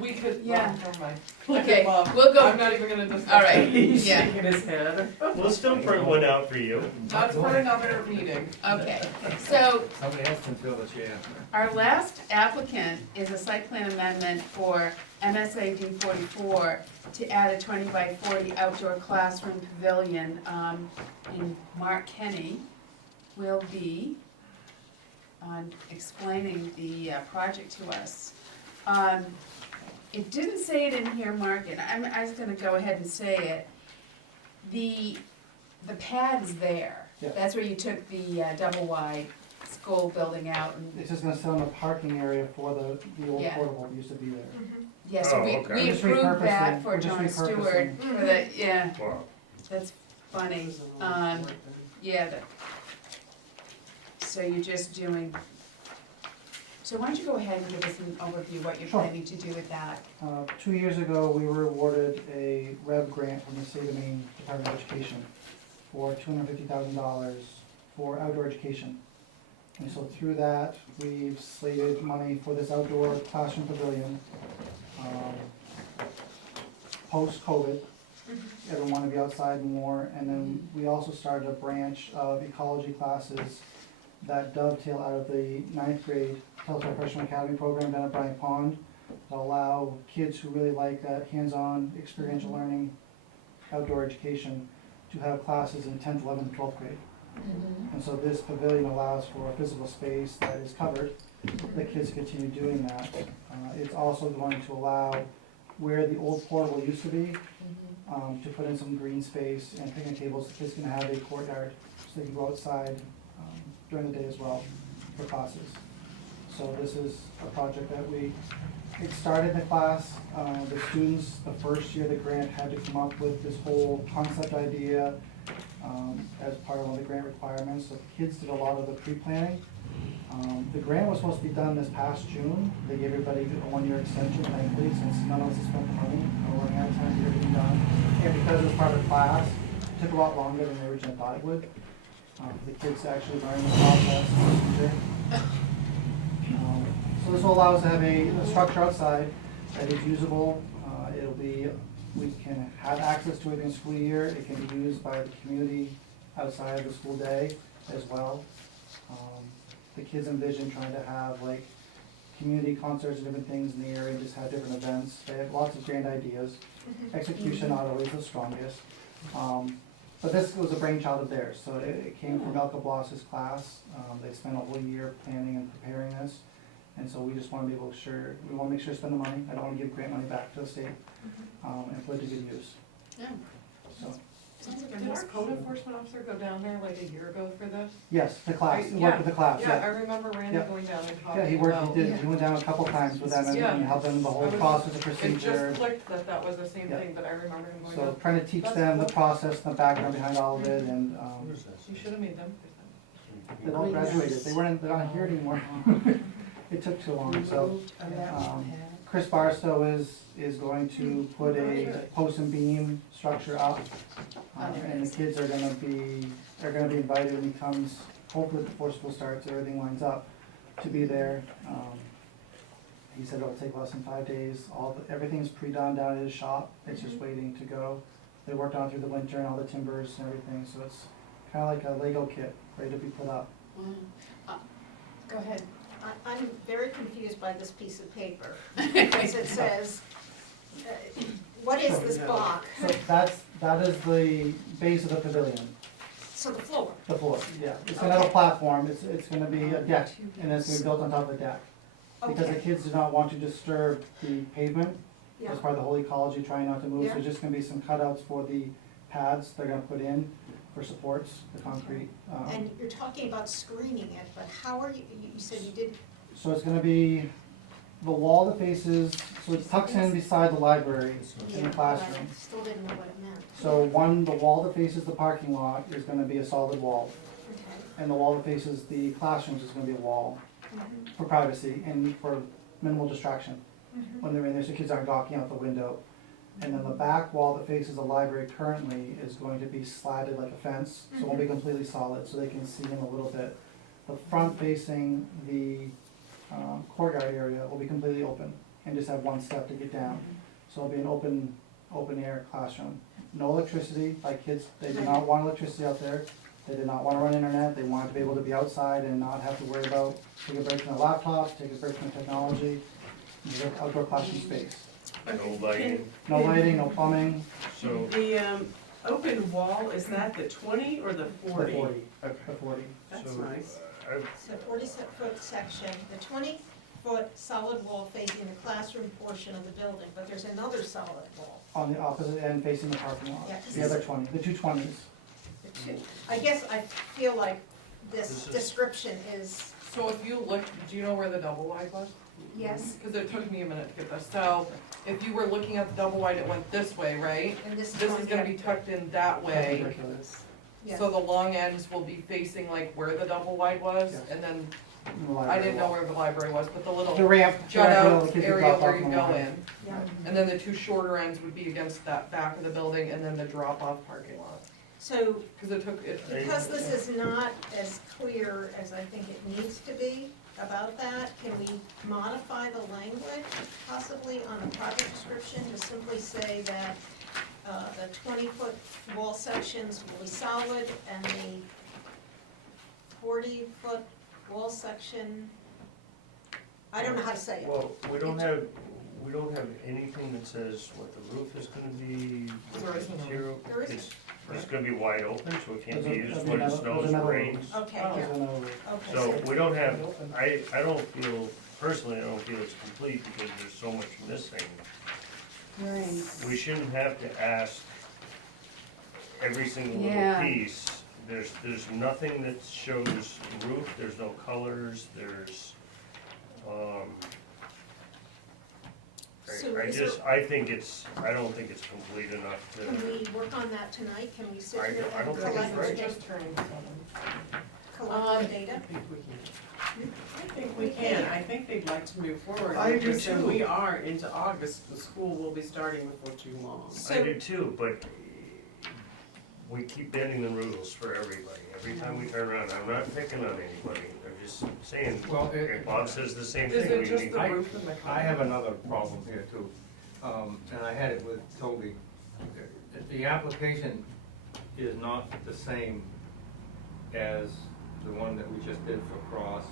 we could, Yeah. well, never mind. Okay, Well, we'll go, I'm not even gonna discuss. all right, He's yeah, shaking his head. We'll still print one out for you. That's for another meeting. okay. So, Somebody else can fill the chair. our last applicant is a site plan amendment for MSA D44 to add a 20 by 40 outdoor classroom pavilion, and Mark Kenny will be explaining the project to us. It didn't say it in here, Mark, and I was gonna go ahead and say it. The pad's there. Yeah. That's where you took the double wide school building out and, It's just gonna sit on the parking area for the old Yeah. portable that used to be there. yeah, so Oh, we okay. we Just approved that repurposing. for We're just John Stewart, repurposing. for the, yeah, Wow. that's funny. This is a little short then. Yeah, so you're just doing, so why don't you go ahead and give us an overview what you're Sure. planning to do with that? 2 years ago, we were awarded a REV grant from the State of Maine Department of Education for $250,000 for outdoor education. And so through that, we've slated money for this outdoor classroom pavilion. Post-COVID, everyone wanted to be outside more, and then we also started a branch of ecology classes that dovetail out of the 9th grade Telstar Freshman Academy program down at Bryant Pond, that allow kids who really like that hands-on experiential learning, outdoor education, to have classes in 10th, 11th, and 12th grade. And so this pavilion allows for a physical space that is covered, the kids continue doing that. It's also going to allow where the old portable used to be, to put in some green space and picnic tables. The kids can have a courtyard, so they can go outside during the day as well for classes. So this is a project that it started in the class. The students, the first year the grant, had to come up with this whole concept idea as part of one of the grant requirements. So the kids did a lot of the pre-planning. The grant was supposed to be done this past June. They gave everybody a 1-year extension, thankfully, since none of us had spent the money. We're running out of time to get everything done. And because it was part of the class, it took a lot longer than they originally thought it would. For the kids to actually learn the process and procedure. So this will allow us to have a structure outside that is usable. We can have access to it in school year. It can be used by the community outside of the school day as well. The kids envision trying to have like community concerts and different things in the area, and just have different events. They have lots of grand ideas. Execution not always the strongest. But this was a brainchild of theirs, so it came from Elka Bloss's class. They spent a whole year planning and preparing this. And so we just want to be able to we want to make sure to spend the money. I don't want to give grant money back to the state, and put it to good use. Yeah. So, Sounds like a Did nice our code enforcement officer go down there like a year ago for this? yes, the class, I- he worked with the class, Yeah, I yeah. remember Randy Yeah. going down and Yeah, talking he about. worked, he went down a couple times with them and Yeah. helped them the I whole was- process and It procedure. just clicked that that was the same Yeah. thing, but I remember him going So down. trying to teach That's them the cool. process and the background behind all of it, and, What is that? You should have made them they all graduated, they're not here anymore. It took too long, so. Removed of that pad. Chris Barstow is going to put a post and beam structure up. And the kids are gonna be invited when he comes, hopefully before school starts, everything lines up, to be there. He said it'll take less than 5 days. Everything's pre-done down at his shop, it's just waiting to go. They worked on it through the winter and all the timbers and everything, so it's kinda like a Lego kit, ready to be put up. Go ahead. I'm very confused by this piece of paper, because it says, what is this block? So that is the base of the pavilion. So the floor, The floor, yeah. It's gonna have a platform, it's gonna be a deck, and it's gonna be built on top of the deck. Because the okay, kids do not want to disturb the pavement, yeah, as part of the whole ecology, trying not to move. So Yeah. there's just gonna be some cutouts for the pads they're gonna put in for supports, the concrete. and you're talking about screening it, but how are you said you did, So it's gonna be the wall that faces, so it tucks in beside the library in yeah, the but classroom. I still didn't know what it meant. So the wall that faces the parking lot is gonna be a solid wall. Okay. And the wall that faces the classrooms is gonna be a wall for privacy and for minimal distraction when they're in there, so kids aren't gawking out the window. And then the back wall that faces the library currently is going to be slatted like a fence, so it won't be completely solid, so they can see in a little bit. The front facing the courtyard area will be completely open and just have one step to get down. So it'll be an open air classroom. No electricity, like kids, they do not want electricity out there. They did not want to run internet, they wanted to be able to be outside and not have to worry about taking a break from their laptops, taking a break from technology. It's an outdoor classroom space. No lighting, No lighting, no plumbing. so, The open wall, is that the 20 or the The 40? 40. Okay. The 40. That's so, nice. So 40-foot section, the 20-foot solid wall facing the classroom portion of the building, but there's another solid wall. On the opposite end facing the parking lot. Yeah, 'cause The other 20, the two 20s. The two, I guess I feel like this This is- description is, So if you look, do you know where the double wide was? Yes, Cause it took me a minute to get this, so if you were looking at the double wide, it went this way, right? And this This is gonna be tucked in that way, Ridiculous. Yes. so the long ends will be facing like where the double wide was, Yes. and then, in the I library didn't know wall. where the library was, but the little The ramp. jut where the out kids would area drop where off you on the go line. in. And then the two shorter ends would be against that back of the building, and then the drop-off parking lot. So, Cause it took, it, because this is not as clear as I think it needs to be about that, can we modify the language possibly on the project description to simply say that the 20-foot wall sections will be solid and the 40-foot wall section, I don't know how to say it. Well, we don't have anything that says what the roof is gonna be, what There isn't. the material. There isn't. It's gonna be wide open, so it can't be There's a- used there's a when it metal- snows, there's a metal rains. Okay, Oh. yeah, There's no- okay. So we don't have, I don't feel, personally, I don't feel it's complete because there's so much missing. right. We shouldn't have to ask every single little Yeah. piece. There's nothing that shows roof, there's no colors, there's, So I is just, I don't think it's complete enough Can to, we work on that tonight? Can we sit I here don't and think it's collect, we're right. just turning 7. collect the data? I think we can. I think we can. I think they'd like to move forward. I do because then too. we are into August, the school will be starting before too long. I do too, but we keep bending the rules for everybody. Every time we turn around, I'm not picking on anybody, I'm just saying, Well, if Bob says the same Is thing, it we just need. the roof and the color? I have another problem here too, and I had it with Toby. The application is not the same as the one that we just did for Cross,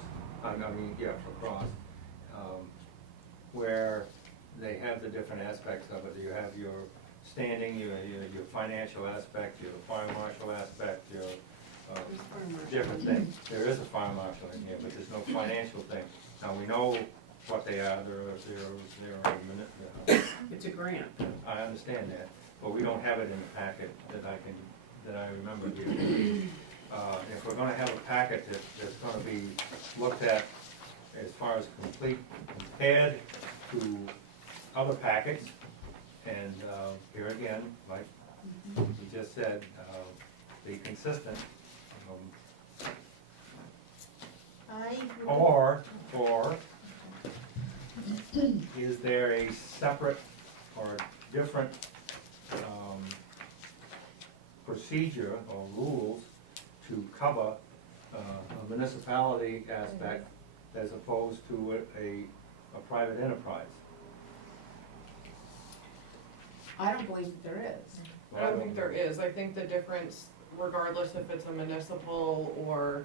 for Cross, where they have the different aspects of it. You have your standing, your financial aspect, your fire marshal aspect, your different things. There is a fire marshal in here, but there's no financial thing. Now, we know what they are, they're a minute, It's a grant. I understand that, but we don't have it in the packet that I remember reading. If we're gonna have a packet that's gonna be looked at as far as complete, compared to other packets, and, here again, like you just said, be consistent. I, Or is there a separate or different procedure or rules to cover a municipality aspect as opposed to a private enterprise? I don't believe that there is. I don't think there is. I think the difference, regardless if it's a municipal or,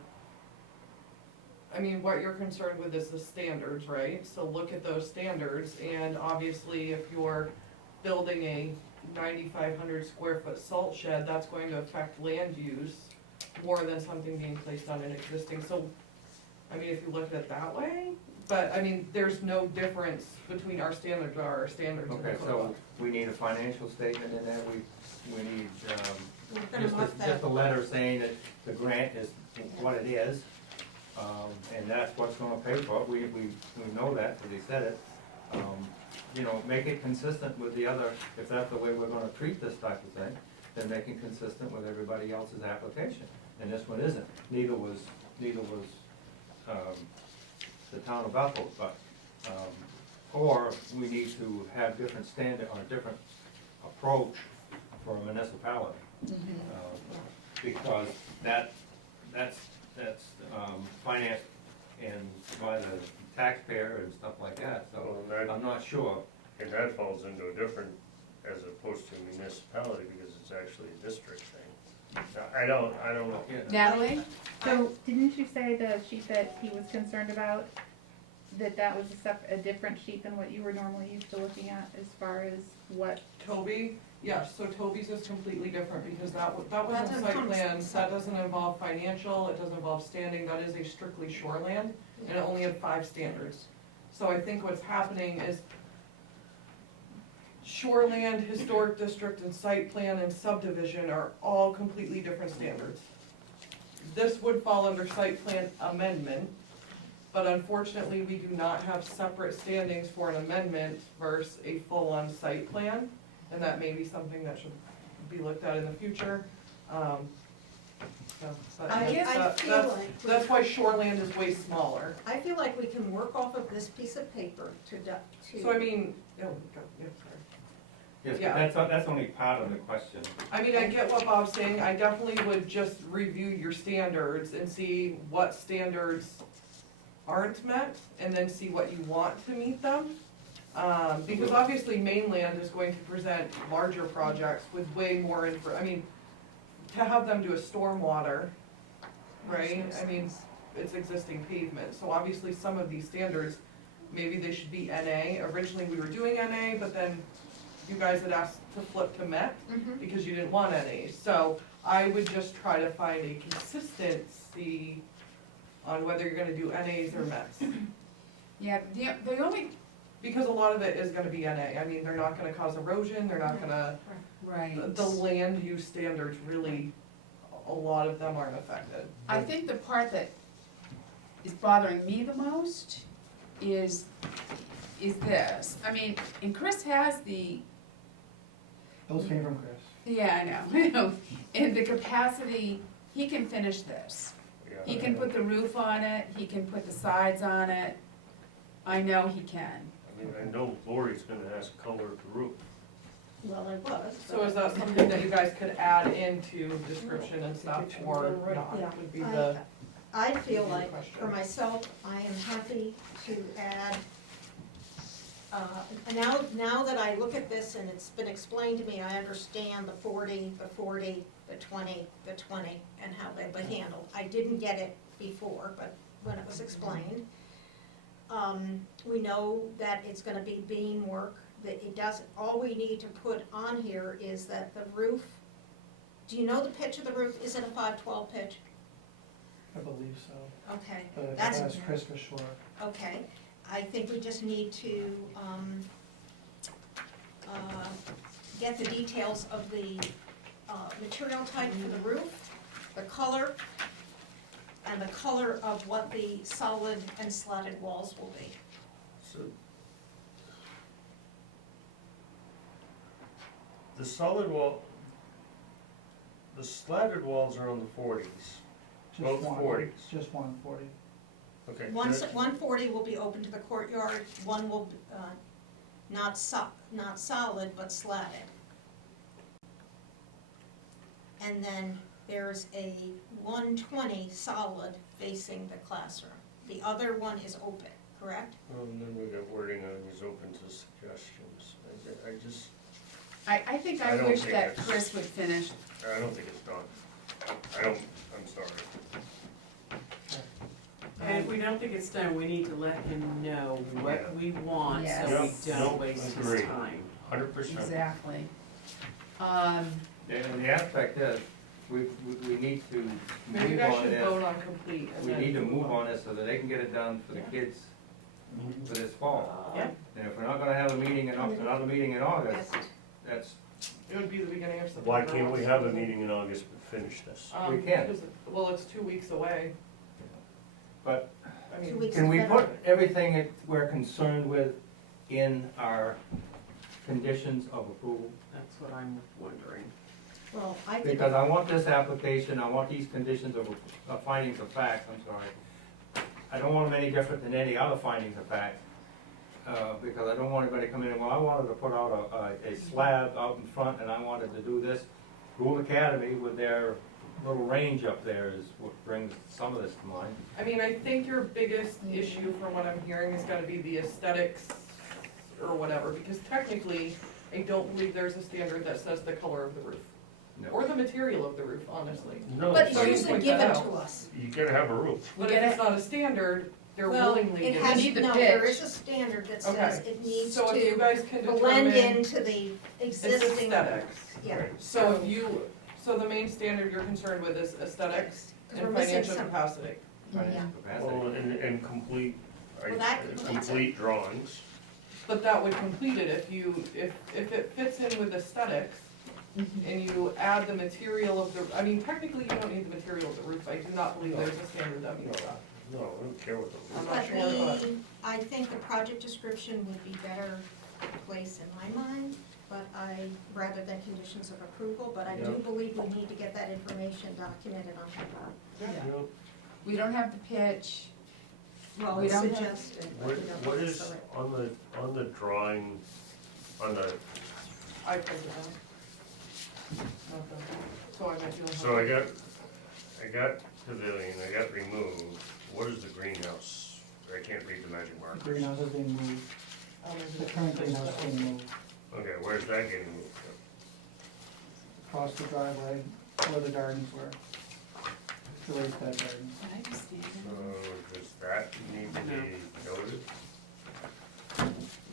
I mean, what you're concerned with is the standards, right? So look at those standards, and obviously if you're building a 9,500 square foot salt shed, that's going to affect land use more than something being placed on an existing, so, I mean, if you look at it that way, but, I mean, there's no difference between our standards or our standards in the Okay, code so book. we need a financial statement in there, we need, we're gonna mark that. just a letter saying that the grant is what it is, and that's what's gonna pay for it, we know that, because they said it. You know, make it consistent with the other, if that's the way we're gonna treat this type of thing, then make it consistent with everybody else's application, and this one isn't, neither was, the town of Bethel, but, or we need to have different standard, or different approach for a municipality. Because that's financed by the taxpayer and stuff like that, so Well, that- I'm not sure. And that falls into a different, as opposed to municipality, because it's actually a district thing. I don't, Yeah. Natalie? So, didn't you say the sheet that he was concerned about, that was a different sheet than what you were normally used to looking at as far as what? Toby, yes, so Toby's is completely different because that was That a doesn't site come- plan, that doesn't involve financial, it doesn't involve standing, that is a strictly shoreland, and it only had 5 standards. So I think what's happening is shoreland, historic district, and site plan and subdivision are all completely different standards. This would fall under site plan amendment, but unfortunately, we do not have separate standings for an amendment versus a full-on site plan, and that may be something that should be looked at in the future. So, but I that's- feel like. That's why shoreland is way smaller. I feel like we can work off of this piece of paper to. So I mean, oh, go, yeah, sorry. Yes, Yeah. but that's only part of the question. I mean, I get what Bob's saying, I definitely would just review your standards and see what standards aren't met, and then see what you want to meet them. Because obviously mainland is going to present larger projects with way more I mean, to have them do a stormwater, right? I mean, it's existing pavement, so obviously some of these standards, maybe they should be NA. Originally, we were doing NA, but then you guys had asked to flip to MET Mhm. because you didn't want NA. So I would just try to find a consistency on whether you're gonna do NAs or METs. Yeah, the only, Because a lot of it is gonna be NA. I mean, they're not gonna cause erosion, they're not gonna, right. the land use standards really, a lot of them aren't affected. I think the part that is bothering me the most is this. I mean, and Chris has the, Those came from Chris. yeah, I know, and the capacity, he can finish this. He Yeah, can put the roof on it, he can put the sides on it. I know he can. I mean, I know Lori's gonna ask color of the roof. Well, I was. So is that something that you guys could add into description and stuff, or not, Yeah. would be the, I feel Good like, question. for myself, I am happy to add, now that I look at this and it's been explained to me, I understand the 40, the 20, the 20, and how they've been handled. I didn't get it before, but when it was explained. We know that it's gonna be beam work, that it doesn't, all we need to put on here is that the roof, do you know the pitch of the roof? Is it a 512 pitch? I believe so. Okay, But if that's, I ask Chris for sure. okay. I think we just need to, get the details of the, material type for the roof, the color, and the color of what the solid and slatted walls will be. So the solid wall, the slatted walls are on the 40s. Just Both one. 40s. Just 140. Okay. One, that- 140 will be open to the courtyard, one will, not solid, but slatted. And then there's a 120 solid facing the classroom. The other one is open, correct? And then we got wording on is open to suggestions. I just, I think I I don't wish think that it's- Chris would finish. I don't think it's done. I'm sorry. And if we don't think it's done, we need to let him know what we want, so we Yes. don't Nope, waste his agreed. time. 100%. Exactly. And the aspect is, we need to maybe you move guys on should this. vote on complete and We then need to move move on this so that they can get it done for the kids for this fall. Yeah, And if we're not gonna have a meeting another meeting in August, that's, it would be the beginning of September. Why can't we have a meeting in August but finish this? We can. Because- well, it's 2 weeks away, but I 2 mean, weeks can is we better. put everything that we're concerned with in our conditions of approval? That's what I'm wondering. Well, I think, Because I want this application, I want these conditions of findings of fact, I'm sorry. I don't want them any different than any other findings of fact, because I don't want anybody to come in and, well, I wanted to put out a slab out in front and I wanted to do this. Gould Academy with their little range up there is what brings some of this to mind. I mean, I think your biggest issue from what I'm hearing is gonna be the aesthetics or whatever, because technically, I don't believe there's a standard that says the color of the roof, No. or the material of the roof, honestly. No, but so it's you usually point given that to out. us. you gotta have a roof. But if it's not a standard, they're Well, willingly it given. has, need the no, there pitch. is a standard that says Okay, it needs so if you to guys can blend determine, into the it's existing. aesthetics. Yeah. Right. So if you, so the main standard you're concerned with is aesthetics Because we're and missing financial some. capacity. Yeah. Well, and complete, Well, that completes it. complete drawings. But that would complete it if you, if it fits in with aesthetics and you add the material of the, I mean, technically you don't need the material of the roof. I do not believe there's a standard that meets that. No, I don't care what the. I'm not But sure, but I think the project description would be better placed in my mind, but rather than conditions of approval, but I do Yeah. believe we need to get that information documented on paper. Yeah. We don't have the pitch. Well, We it's don't have- suggested. but What, we don't what have to is, show it. on the drawing, on the, I printed it out. Nothing. So I might do. so I got pavilion, I got removed, what is the greenhouse? I can't read the magic The markers. greenhouse is being moved, the current greenhouse is being moved Okay, where's that getting moved across the driveway where the gardens were. The raised bed gardens. Did I just stand from? in? So does that need to be noted?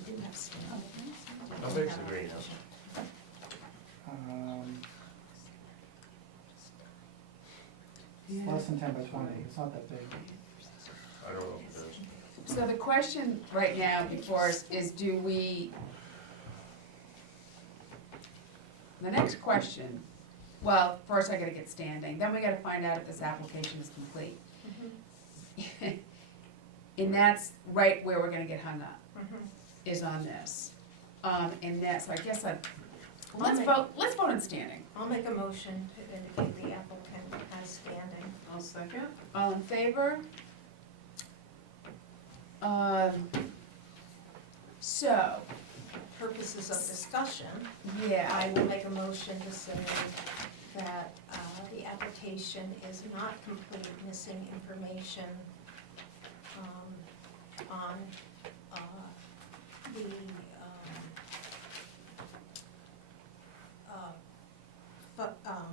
We do have stand. How big's the greenhouse? It's less than 10 by 20, it's not that big. I don't know if it is. So the question right now before us is do we, the next question, well, first I gotta get standing, then we gotta find out if this application is complete. Mhm, And that's right where we're gonna get hung up, mhm. is on this. And that's, so I guess let's vote on standing. I'll make a motion to indicate the applicant has standing. I'll second. All in favor? So, Purposes of discussion, yeah, I will make a motion to say that the application is not complete, missing information on the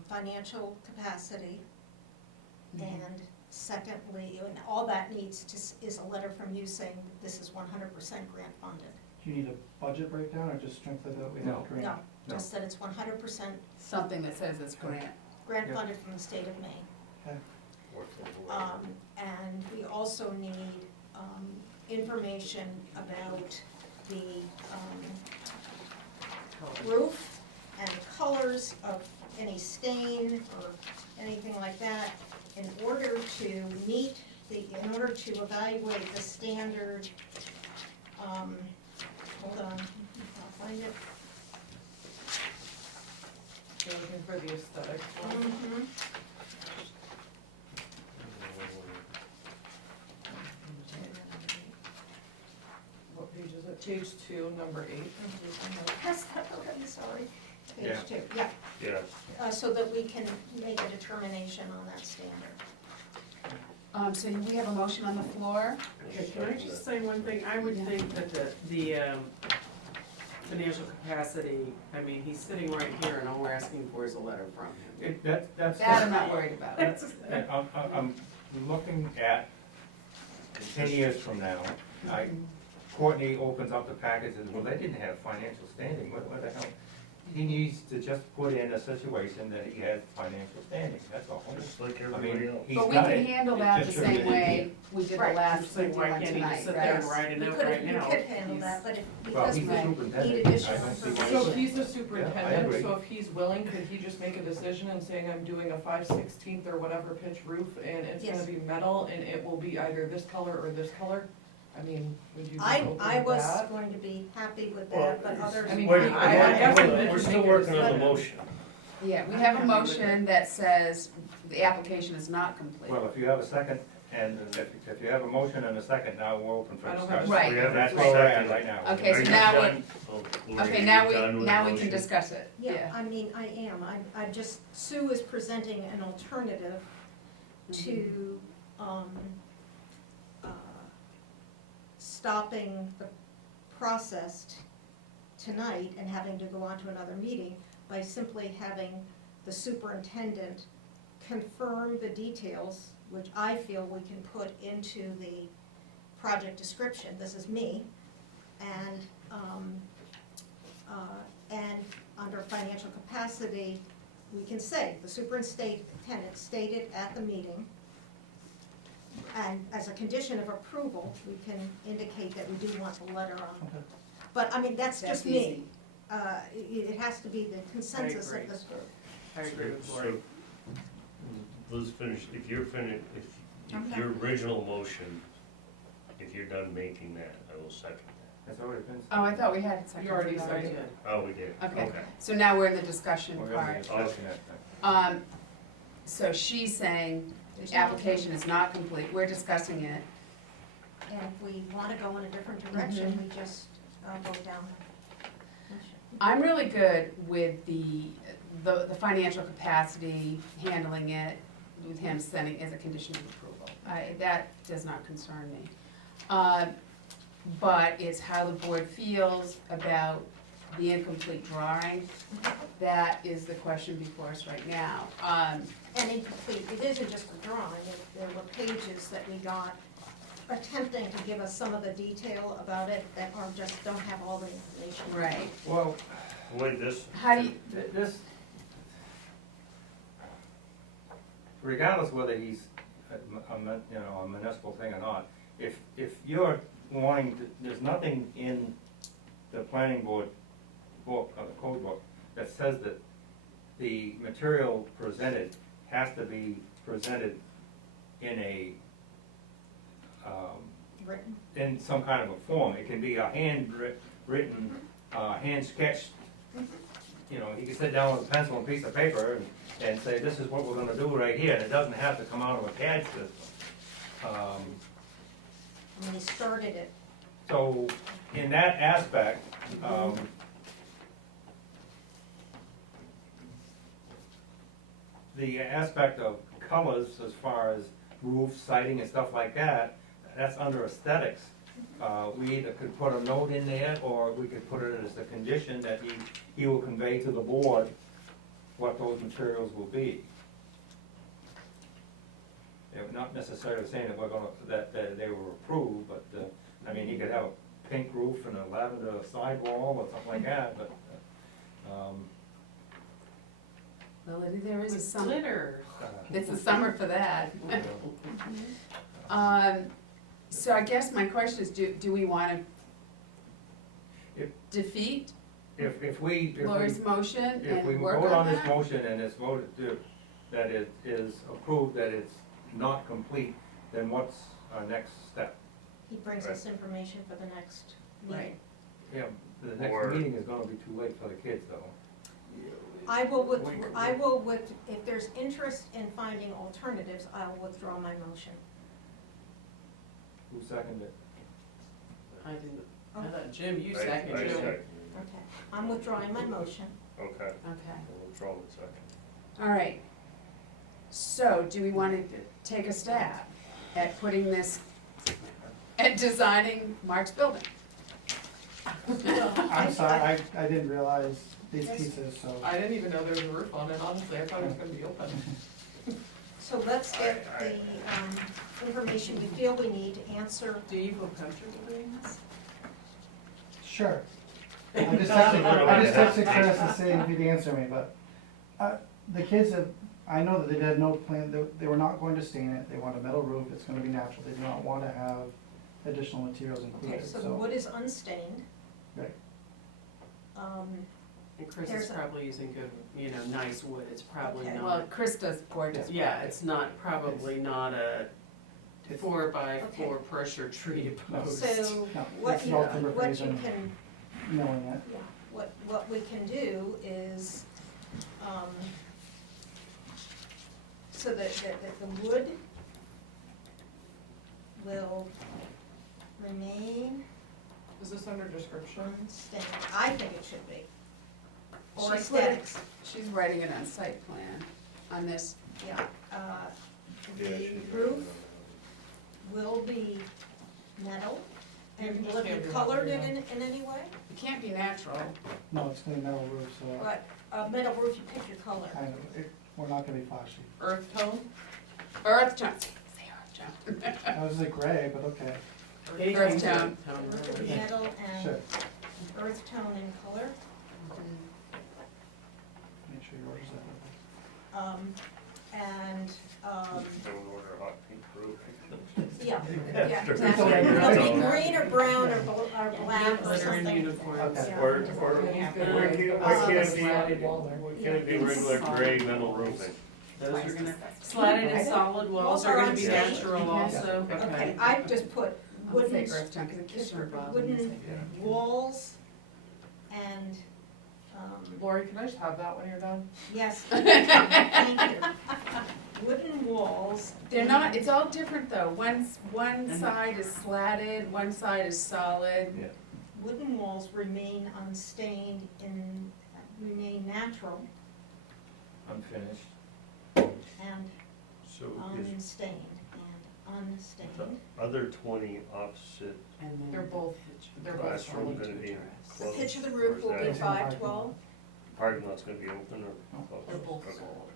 financial capacity. And secondly, and all that needs is a letter from you saying that this is 100% grant funded. Do you need a budget breakdown or just strictly that we have No. a grant? No, just that it's 100% something that says it's grant. grant Yeah. funded from the state of Maine. Okay. What's the word? And we also need information about the roof and colors of any stain or anything like that in order to evaluate the standard, hold on, I'll find it. You're looking for the aesthetic one. Mhm. What page is it? Page 2, number 8. Yes, I'm sorry. Yeah. Page 2, yeah, Yeah, so that we can make a determination on that standard. So we have a motion on the floor. Okay, can I just say one thing? I would think that the financial capacity, I mean, he's sitting right here and all we're asking for is a letter from him. That's. That I'm not worried about. That's, I'm looking at 10 years from now, Courtney opens up the package and says, well, they didn't have financial standing, what the hell? He needs to just put in a situation that he has financial standing, that's all. just like I everybody mean, else. he's But we got can it. handle It that the just same shouldn't way we did the Right. last just like, why one can't he tonight, just sit there and right? write it You out could, right you now? could handle He's- that, but Well, because he's we the need superintendent, additional I don't see why. So if information. he's the Yeah, I superintendent, agree. so if he's willing, could he just make a decision and saying, I'm doing a 5/16 or whatever pitch roof, and it's gonna Yes. be metal, and it will be either this color or this color? I mean, would you be I open I to was that? going to be happy with Well, that, but others. I mean, Wait, I guess we we're could still make a working on the decision. motion. Yeah, we have a motion that says the application is not complete. Well, if you have a second, and if you have a motion and a second, now we're open for I don't have a discussion. Right. We have That's a where we're at second. right now. Okay, Are so you now done? Lori, Okay, are now you done with the we can motion? discuss it, Yeah, I mean, I am, I'm just, Sue is presenting an alternative to, stopping the process tonight and having to go on to another meeting by simply having the superintendent confirm the details, which I feel we can put into the project description, this is me, and under financial capacity, we can say, the superintendent stated at the meeting, and as a condition of approval, we can indicate that we do want the letter on. Okay. But, I mean, that's just That's me. It has to be the consensus of agree. the, I agree with So, Lori. let's finish, if you're finished, if your original motion, if you're done making that, I will second that. It's already been. Oh, I thought we had a second. You already for that. said. Oh, we did, Okay. okay. So now we're in the discussion We're in part. the discussion aspect. So she's saying There's the no- application is not complete, we're discussing it. And if we wanna go in a different direction, we just, vote down. I'm really good with the financial capacity, handling it, with him sending as a condition of approval. That does not concern me. But it's how the board feels about the incomplete drawing. That is the question before us right now. And incomplete, it isn't just a drawing, there were pages that we got attempting to give us some of the detail about it that are just, don't have all the information. Right. Well, Wait, this, How do you, this, regardless whether he's a municipal thing or not, if you're wanting to, there's nothing in the planning board book, or the code book, that says that the material presented has to be presented in a, Written. in some kind of a form. It can be a handwritten, hand sketched, you know, he can sit down with a pencil and a piece of paper and say, this is what we're gonna do right here, and it doesn't have to come out of a CAD system. When he started it, So, in that aspect, the aspect of colors as far as roof, siding and stuff like that, that's under aesthetics. We either could put a note in there, or we could put it as a condition that he will convey to the board what those materials will be. They're not necessarily saying that we're gonna, that they were approved, but, I mean, he could have a pink roof and a lavender sidewall or something like that, but, well, there is a summer, Glitter. it's a summer for that. you know. So I guess my question is, do we wanna If- defeat If we Lori's motion If we and work vote on on this that? motion and it's voted to, that it is approved, that it's not complete, then what's our next step? he brings us information for the next meeting. Right. Yeah, the next Or- meeting is gonna be too late for the kids, though. I will if there's interest in finding alternatives, I'll withdraw my motion. Who seconded it? I didn't, I thought, Jim, you I seconded it. second. Okay, I'm withdrawing my motion. Okay, Okay, I'll withdraw the second. all right. So do we wanna take a stab at putting this, at designing Mark's building? I'm sorry, I didn't realize these pieces, so. I didn't even know there was a roof on it, honestly, I thought it was gonna be open. So let's get the, information we feel we need to answer. Do you feel comfortable doing this? Sure. I just texted Chris to see if he'd answer me, but, the kids have, I know that they had no plan, they were not going to stain it, they want a metal roof, it's gonna be natural, they do not want to have additional materials Okay, included, so the so. wood is unstained. Right. And Chris There's is a- probably using good, nice wood, it's probably Okay. Well, not, Chris does gorgeous. yeah, it's not, probably not a 4x4 Okay. pressure treated No. post. So No, what it's you, all timber what freeze you and can, milling it. yeah, what we can do is, so that the wood will remain Is this under description? unstained. I think it should be. Or She's putting- aesthetics, She's writing it on site plan, on this, yeah. Yeah, The she- roof will be metal, You and can will just it have be your colored number in down. any way? it can't be natural. No, it's gonna be metal roof, so, But a metal roof, you pick your color. kind of, we're not gonna be flashy. Earth tone? Earth tone, say earth tone. I was like gray, but okay, Anything Earth tone. Earth and really. metal sure, and earth tone in color. make sure yours is that. And, Don't order a hot pink roof. yeah, After exactly. it's It'll already- be green or brown or black or Glitter and something. uniforms. Okay. Yeah. Or, Yeah. why can't it be regular gray metal roofing? Those are gonna, slatted and solid walls are gonna be natural also, Okay, okay. I've just put I'll say wooden, earth tone, cause the kids are involved in this. wooden walls and, Lori, can I just have that when you're done? yes, thank you. Wooden walls. They're not, it's all different though, one side is slatted, one side is solid. Yeah. Wooden walls remain unstained and remain natural Unfinished. and So is unstained and unstained. the other 20 opposite And then They're both classroom solid. gonna be The closed? pitch of the or roof is will be that- 512. Parking lot's gonna be open or closed? They're both Okay. solid.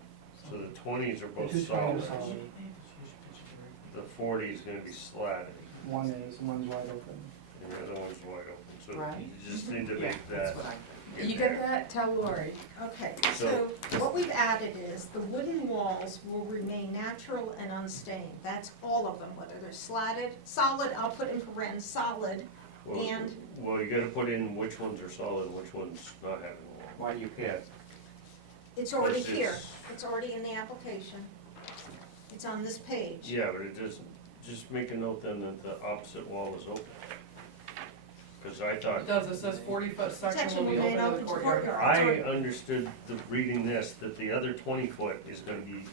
So the 20s are The both 220 solid, are solid. the 40 is gonna be slatted, One is, one's wide open. and the other one's wide open. So Right. you just need to Yeah, make that's that what I. in You there. get that? Tell Lori. Okay, so what we've added is the wooden walls will remain natural and unstained. That's all of them, whether they're slatted, solid, I'll put in parentheses, solid, Well, and- Well, you gotta put in which ones are solid and which ones not having a wall. Why do you care? it's already Plus here. it's- It's already in the application. It's on this page. Yeah, but it doesn't, just make a note then that the opposite wall is open. Cause I thought, It does, it says 40-foot section Section will be remain open to the courtyard. I understood reading this, that the other 20-foot is gonna be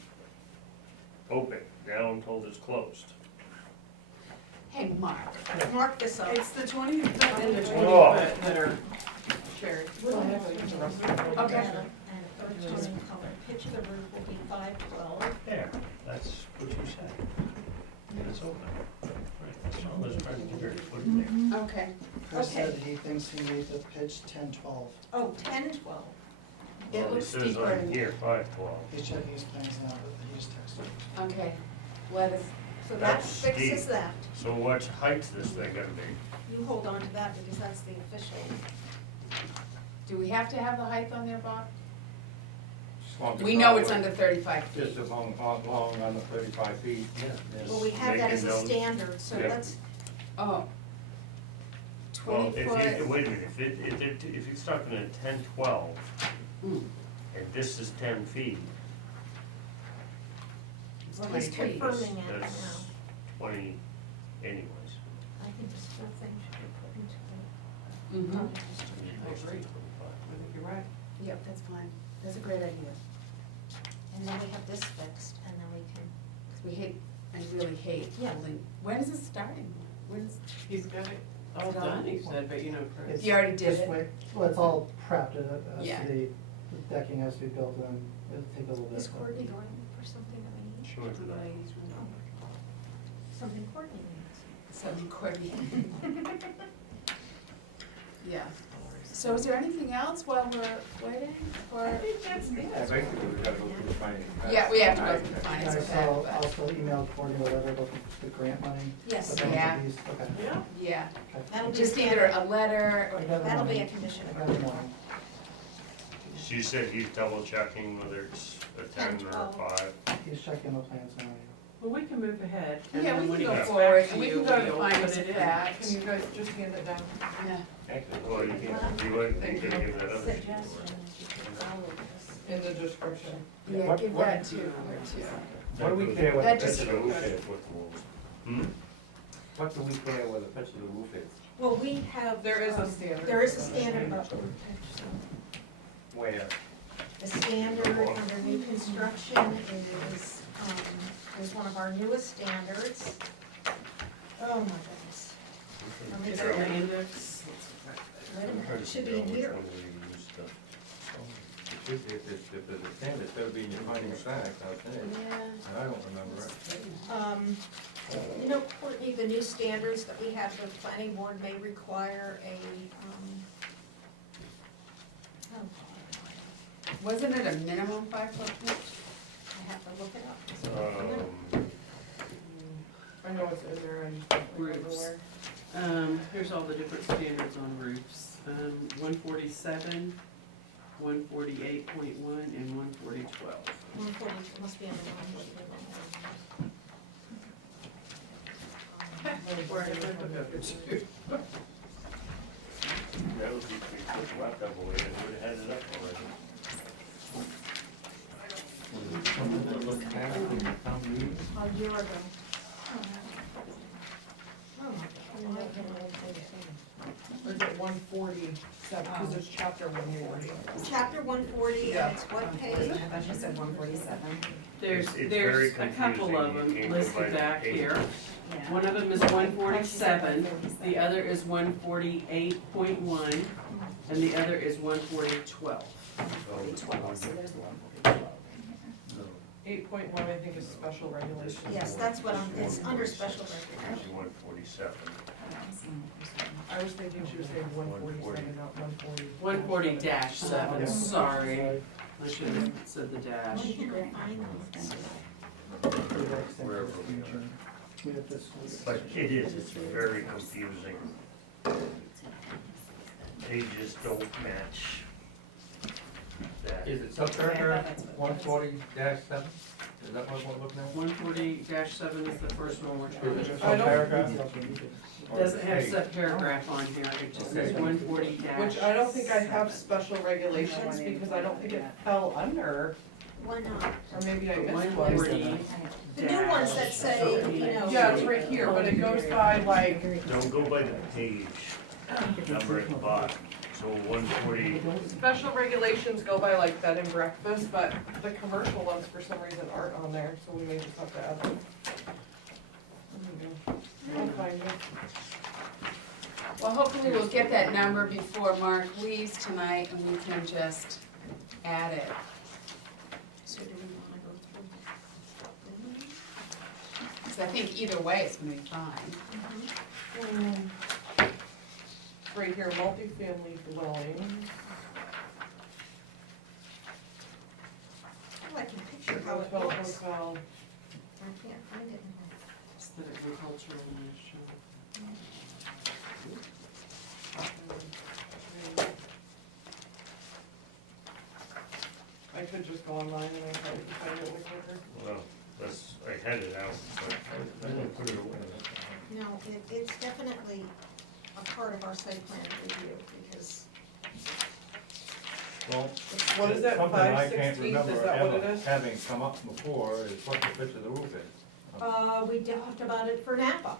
open. Now I'm told it's closed. Hey, Mark. Mark this up. It's the 20 foot and the 20 Oh. foot that are shared. Wooden Okay. and earth tone color. Pitch of the roof will be 512. There, that's what you said. It's open. Right, that's all I was trying to get her to put it there. Okay. Chris Okay. said he thinks he made the pitch 10-12. Oh, 1012. It Well, looks says steeper. on here, 512. He's checking his plans now, but he just texted. Okay. Let us, So that That's fixes steep. that. So what height's this thing gonna be? You hold on to that because that's the official. do we have to have the height on there, Bob? Just long as We know it's not- under 35 feet. Just as long under 35 feet. Well, we have that Make as a a note. standard, so Yeah. let's, Oh. Well, 20 if foot. you, wait a minute, if you're stuck in a 10-12, Mm. and this is 10 feet, It's he's 20 feet. confirming it now. that's 20 anyways. I think this whole thing should be put into the Mhm. permit description. I agree. I think you're right. Yep, that's fine. That's a great idea. And then we have this fixed, and then we can, 'Cause we hate, I really hate Yeah. holding. When is it starting? When's, He's got it all done, he said, but you know, Chris. you already did Just it? wait, well, it's all prepped, Yeah. the decking has to be built in, it'll take a little bit. is but- Courtney going for something that we need? Sure. Something Courtney needs. Something Courtney. Yeah. So is there anything else while we're waiting for? Yeah, basically, we gotta go through the findings. Yeah, we have to go through the Alright, finance, so I'll okay, still email Courtney a letter about the grant money. Yes, but then Yeah. these- Okay. Yeah. but, yeah. Okay. that'll be Just either standard. a letter I or, got the That'll be money. a condition I of got the approval. money. She said he's double checking whether it's a 10 or a 5. He's checking the plans now. Well, we can move ahead, and yeah, then we when can he go gets forward, back to and we you, can go to we'll finance put it in. back. Can you guys just hand it down? Yeah. Well, you can, you can give that other. Suggestion, all of this. In the description. Yeah, What- give what- that to her too. What do we care what That the pitch just- of the roof is? Hmm? What do we care what the pitch of the roof is? Well, we have. There is a standard. There is a standard about the roof pitch, so. Where? The standard under new construction is one of our newest standards. Oh, my goodness. Let me Is go it in there. the index? Wait a minute, it should be in here. If there's a standard, it's gotta be in your findings facts, I think. Yeah. And I don't remember it. You know, Courtney, the new standards that we have, the planning board may require a, oh, Wasn't it a minimum 5-foot pitch? I have to look it up. I know it's in there, I just don't remember Roofs. where. Here's all the different standards on roofs, 147, 148.1, and 140.12. 140, it must be on the 140. Where did I put that? That would be pretty quick laptop away, they would have had it up already. was passed in the town meeting. A year ago. Oh, my God. Or is it 147, because there's chapter 140. Chapter 140, Yeah. and it's what page? I thought you said 147. There's, It's very there's a couple of confusing. You them can't go by listed the back page. here. One of them is 147, the other is 148.1, and the other is 140.12. 8.1, I think, is special regulations. Yes, that's what it's under special regulations. Actually, 147. I was thinking she was saying 147, not 140. 140-7, sorry. I should have said the dash. Where can I find those? Wherever we are. We have this one. But it is, it's very confusing. Pages don't match that. Is it subparagraph 140-7? Is that what we're looking at? 140-7 is the first one we're Is trying it to. a subparagraph? Doesn't have Hey. subparagraph on here, it just says Okay. 140-7. Which I don't think I have special regulations, because I don't think it fell under, Why not? or maybe I missed one. 140. The new ones that say, you know. Yeah, it's right here, but it goes by like, Don't go by the page number at the bottom. So 140, special regulations go by like bed and breakfast, but the commercial ones for some reason aren't on there, so we may just have to add them. I'll find it. Well, hopefully we'll get that number before Mark leaves tonight and we can just add it. So do we wanna go through? Because I think either way it's gonna be fine. Right here, multifamily dwellings. Oh, I can picture how it Hotel, looks. hotel. I can't find it. Aesthetic and cultural initiative. I could just go online and I probably could find it way quicker. well, that's, I had it out, but I didn't put it away. No, it's definitely a part of our site plan review, because Well, What is that, something I can't 5/16? Is remember that what it ever is? having come up before is what the pitch of the roof is. we talked about it for Napa.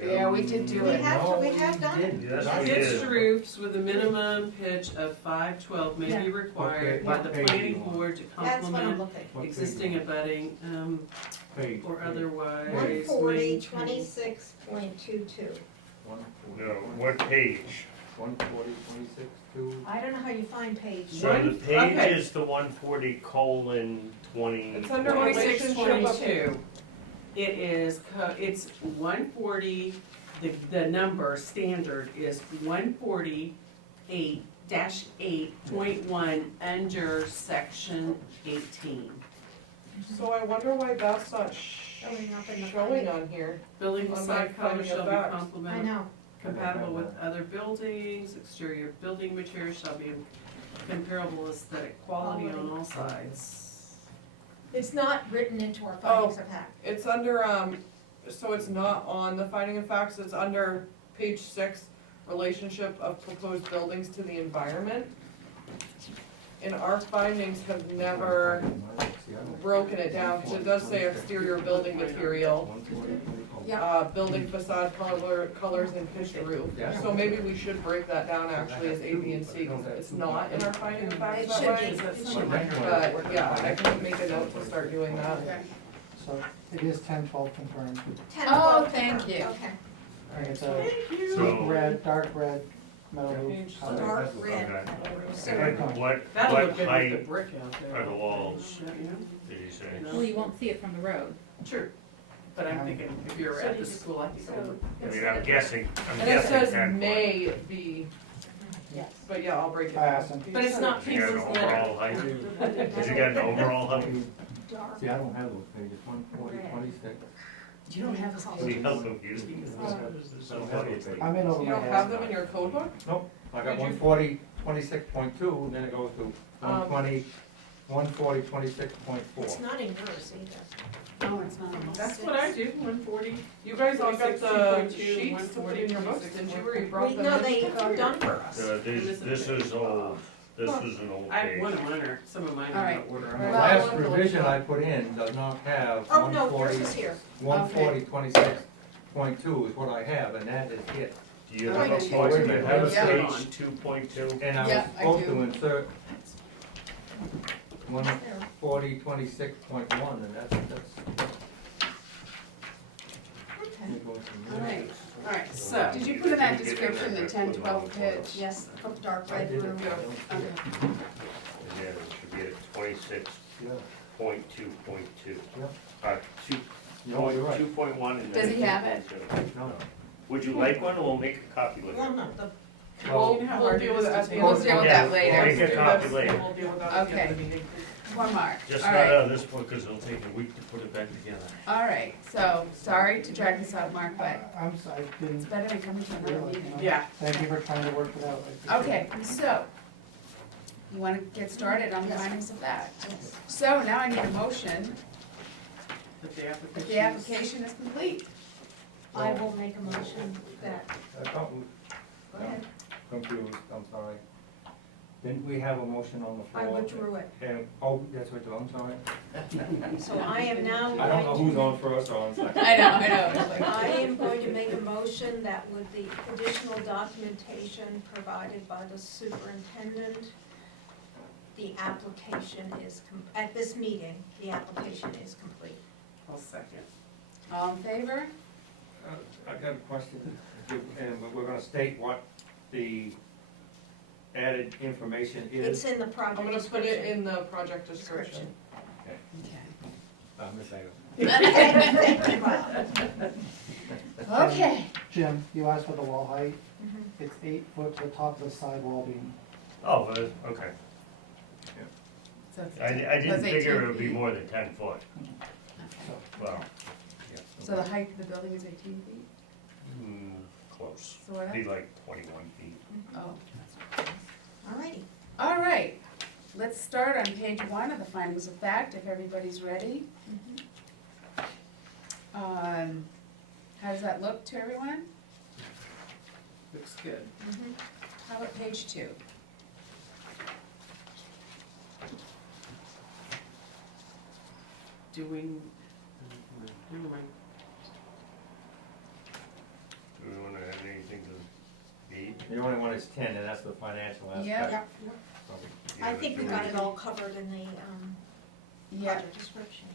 Yeah, we did do We it. have done it. Yes, we Pitched did. roofs with a minimum pitch of 512 may be required Okay, by the what page planning you on? board to That's what I'm complement looking. What page existing you on? abutting, Page. or otherwise 140, maintain. 26.22. 140. No, what page? 140, 26, 2. I don't know how you find page. So the page Okay. is the 140:20. It's under 2622. It is, it's 140, the number standard is 148-8.1 under section 18. So I wonder why that's not Showing up in the showing finding. on here. Building On site my color finding shall of be facts. I complement, know. compatible with other buildings, exterior building materials shall be comparable aesthetic quality on all sides. It's not written into our findings of fact. It's under, so it's not on the finding of facts, it's under page 6, relationship of proposed buildings to the environment. And our findings have never broken it down, because it does say exterior building material, building facade colors and pitched roof. So maybe we should break that down actually as A, B, and C, because it's not in our finding of facts It that should way. be. It should be. But, yeah, I can make a note to start doing that. Okay. So it is 10-12 confirmed. 10, Oh, 12, thank okay. you. Okay. And it's a So, dark red metal roof color. Dark red. Okay. So and what That'll look good with the height brick out there. are the walls, Yeah, did you say? Well, you won't see it from the road. Sure, but I'm thinking if you're at the school, I think it would. I mean, I'm guessing And it says 10. may be, Yes. but yeah, I'll break it I asked down. him. But it's not Has he got an people's letter. overall height? Has he got an overall height? Dark. See, I don't have those pages, 140, 26. You don't have this all. We help him use these. I'm in over You my don't have head. them in your code book? Nope, I got Would you- 140, 26.2, and then it goes to 120, 140, 26.4. It's not in yours either. No, it's not. That's what I do, 140. You guys all got the 26.2, sheets to put in your books, 140, didn't you, where you brought them in? No, they are done for us. This is old. This was an old I, page. one of mine are, some of mine All are right. out of order. The I'm Well, like, last we'll have to look revision it up. I put in does not have Oh, one no, yours forty, is here. 140.26.2 is what I have, and that is it. Do you have a, Point two. wait a minute, have a Yeah. page 2.2? And I Yeah, was I supposed do. to insert 140.26.1, and that's. Okay. All right. all right, so, Did you put in that description, the 10, 12 pitch? Yes, from dark I red did it. room. Okay. Again, it should be at 26.2.2. Yeah. Two, No, you're right. 2.1 and Does then he have it? 2.2. No. Would you like one, or we'll make a copy later? Well, no, the, well, you know how We'll hard deal it with is it to at the take. end. We'll deal with Yeah, that later. Make a copy We'll later. deal with that at the end of the meeting. One mark. Just All not right. out of this book, because it'll take a week to put it back together. All right, so, sorry to drag this out, Mark, but I'm sorry, I it's didn't better than coming to another realize, meeting. Yeah, thank you for trying to work it out. I appreciate Okay, so, you wanna get started on the Yes. findings of fact? yes. So now I need a motion but the that application. the application is complete. I will make a motion that, Go ahead. Confused, I'm sorry. Didn't we have a motion on the I floor? withdrew it. Oh, that's what, I'm sorry. So I am now I don't know going who's to, on first or on second. I know, it's like- I am going to make a motion that with the additional documentation provided by the superintendent, the application is, at this meeting, the application is complete. I'll second. All in favor? I got a question, and we're gonna state what the added information It's is. in the I'm project gonna put it description. in the project description. Okay. Miss Agatha. Thank you, Bob. Okay, Jim, you asked for the wall height, Mhm. it's 8 foot to the top of the sidewall beam. Oh, but, okay. so it's, I didn't That's figure 18 it would be feet. more than 10 foot. okay. Well, So the height of the building is 18 feet? close. So what Be else? like 21 feet. Oh. All righty. All right, let's start on page 1 of the findings of fact, if everybody's ready. How does that look to everyone? Looks good. How about page 2? Do we, never mind. Do we wanna add anything to B? The only one is 10, and that's the financial aspect. Yep. I think we got it all covered in the, Yeah, project description,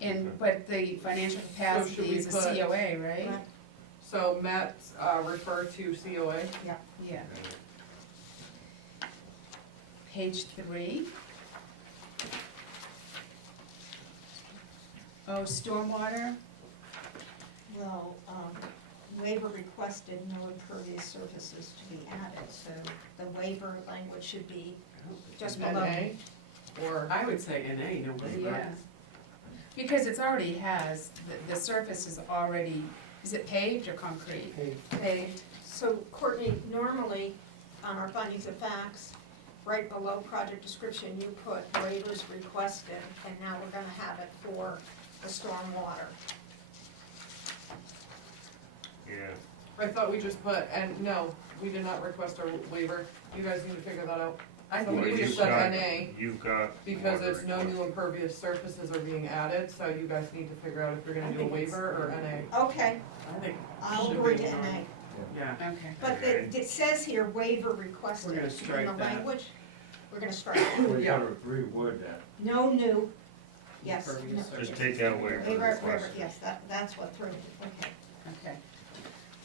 Jim. but the financial should capacity we is a put- COA, right? Right. So Matt, referred to COA. Yeah. Page 3. Oh, stormwater, Well, waiver requested no impervious surfaces to be added, so the waiver language should be just below. NA, or, I would say NA, no waiver. yeah. Because it's already has, the surface is already, is it paved or concrete? Paved. Paved. So Courtney, normally on our findings of facts, right below project description, you put waivers requested, and now we're gonna have it for the stormwater. Yeah, I thought we just put, and no, we did not request a waiver. You guys need to figure that out. I So think we we just you've said got, NA, you've got. because water it's no request. new impervious surfaces are being added, so you guys need to figure out if you're I gonna do a think it's- waiver or NA. Okay, I think. I'll should agree be to fine. NA. Yeah, Okay. But it says here waiver requested. We're gonna In strike the that. language, we're gonna strike it. We Yeah. gotta reword that. No new, yes. Impervious no. surface. Just take that waiver Waiver, request. yes, that's what threw me, okay. Okay.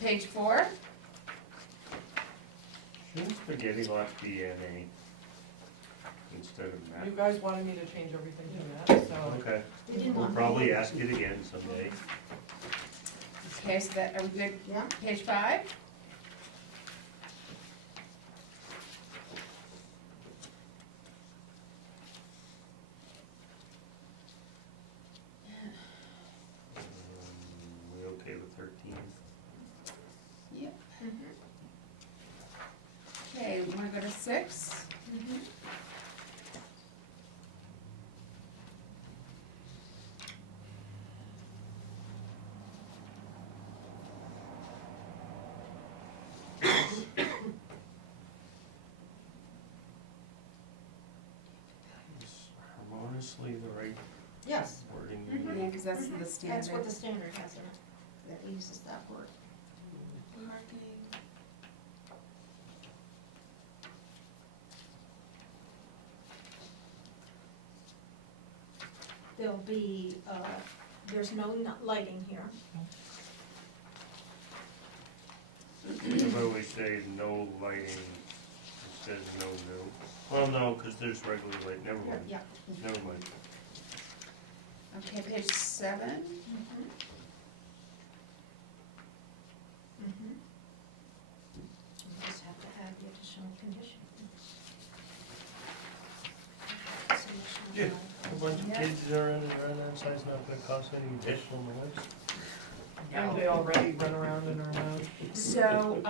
Page 4, Shouldn't spaghetti lots be NA instead of You Matt? guys wanted me to change everything to that, so. Okay, We didn't we'll want probably me. ask it again someday. okay, so that, are we good? Yeah, Page 5? We okay with 13? Yep. mhm, Okay, we wanna go to 6? mhm. because that's the standard. That's what the standard has in it, that uses that word. Parking. There'll be, there's no lighting here. Where we say no lighting instead of no new. Well, no, cause there's regular light, never mind, Yeah. never mind. Okay, page 7. Mhm. Mhm. You just have to add the additional condition. Yeah. A bunch of Yeah. kids around outside's not gonna cause any additional noise. And they already run around and around. So,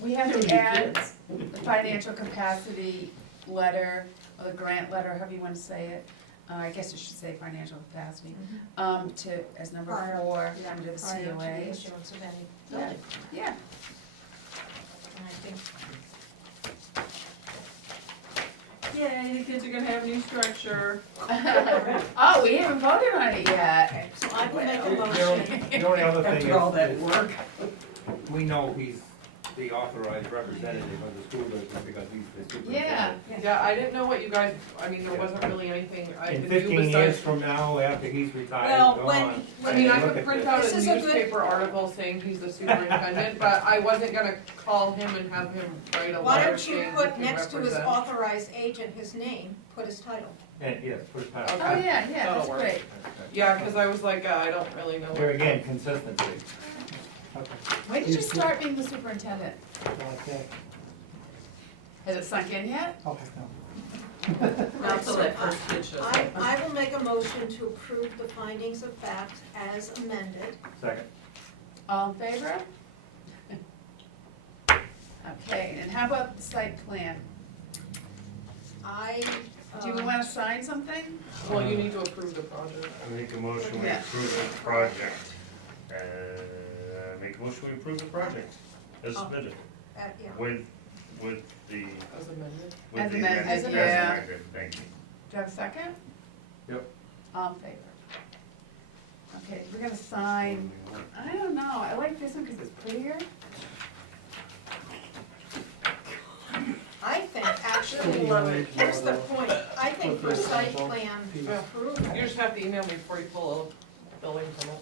we have to add the financial capacity letter, or the grant letter, however you wanna say it. I guess you should say financial capacity, as number Prior- 4, yeah, under the prior to the COA. issuance of any Yeah, building. yeah. And I think Yay, the kids are gonna have a new structure. Oh, we haven't voted on it yet. So I will make a The motion, the only other thing After all that is, work. we know he's the authorized representative of the school district because he's the Yeah. superintendent. Yeah, I didn't know what you guys, I mean, there wasn't really anything I In could do 15 years besides. from now, after he's retired, Well, gone. when- I mean, I look could at print this. out This a is a good- newspaper article saying he's the superintendent, but I wasn't gonna call him and have him write a why letter don't you saying he put can next to his represent. authorized agent, his name, put his title. And, yes, put it Oh, past. yeah, yeah, that's That'll work. great. Yeah, cause I was like, I don't really know. Here again, consistency. Okay. When did you start being the superintendent? Okay, Has it sunk in yet? okay, no. Not till that first kid shows up. I will make a motion to approve the findings of fact as amended. Second. All in favor? Okay, and how about the site plan? Do we wanna sign something? Well, you need to approve the project. I make a motion we Yeah. approve the project. Make a motion we approve the project as Oh. submitted, Yeah. with the, As amended. with As the amended, amended, yeah. as amended, thank you. Do you have a second? Yep. All in favor? Okay, we're gonna sign, I don't know, I like this one because it's prettier. I think, actually, here's the point, I think for site plan approval, You just have to email me before you pull a building permit.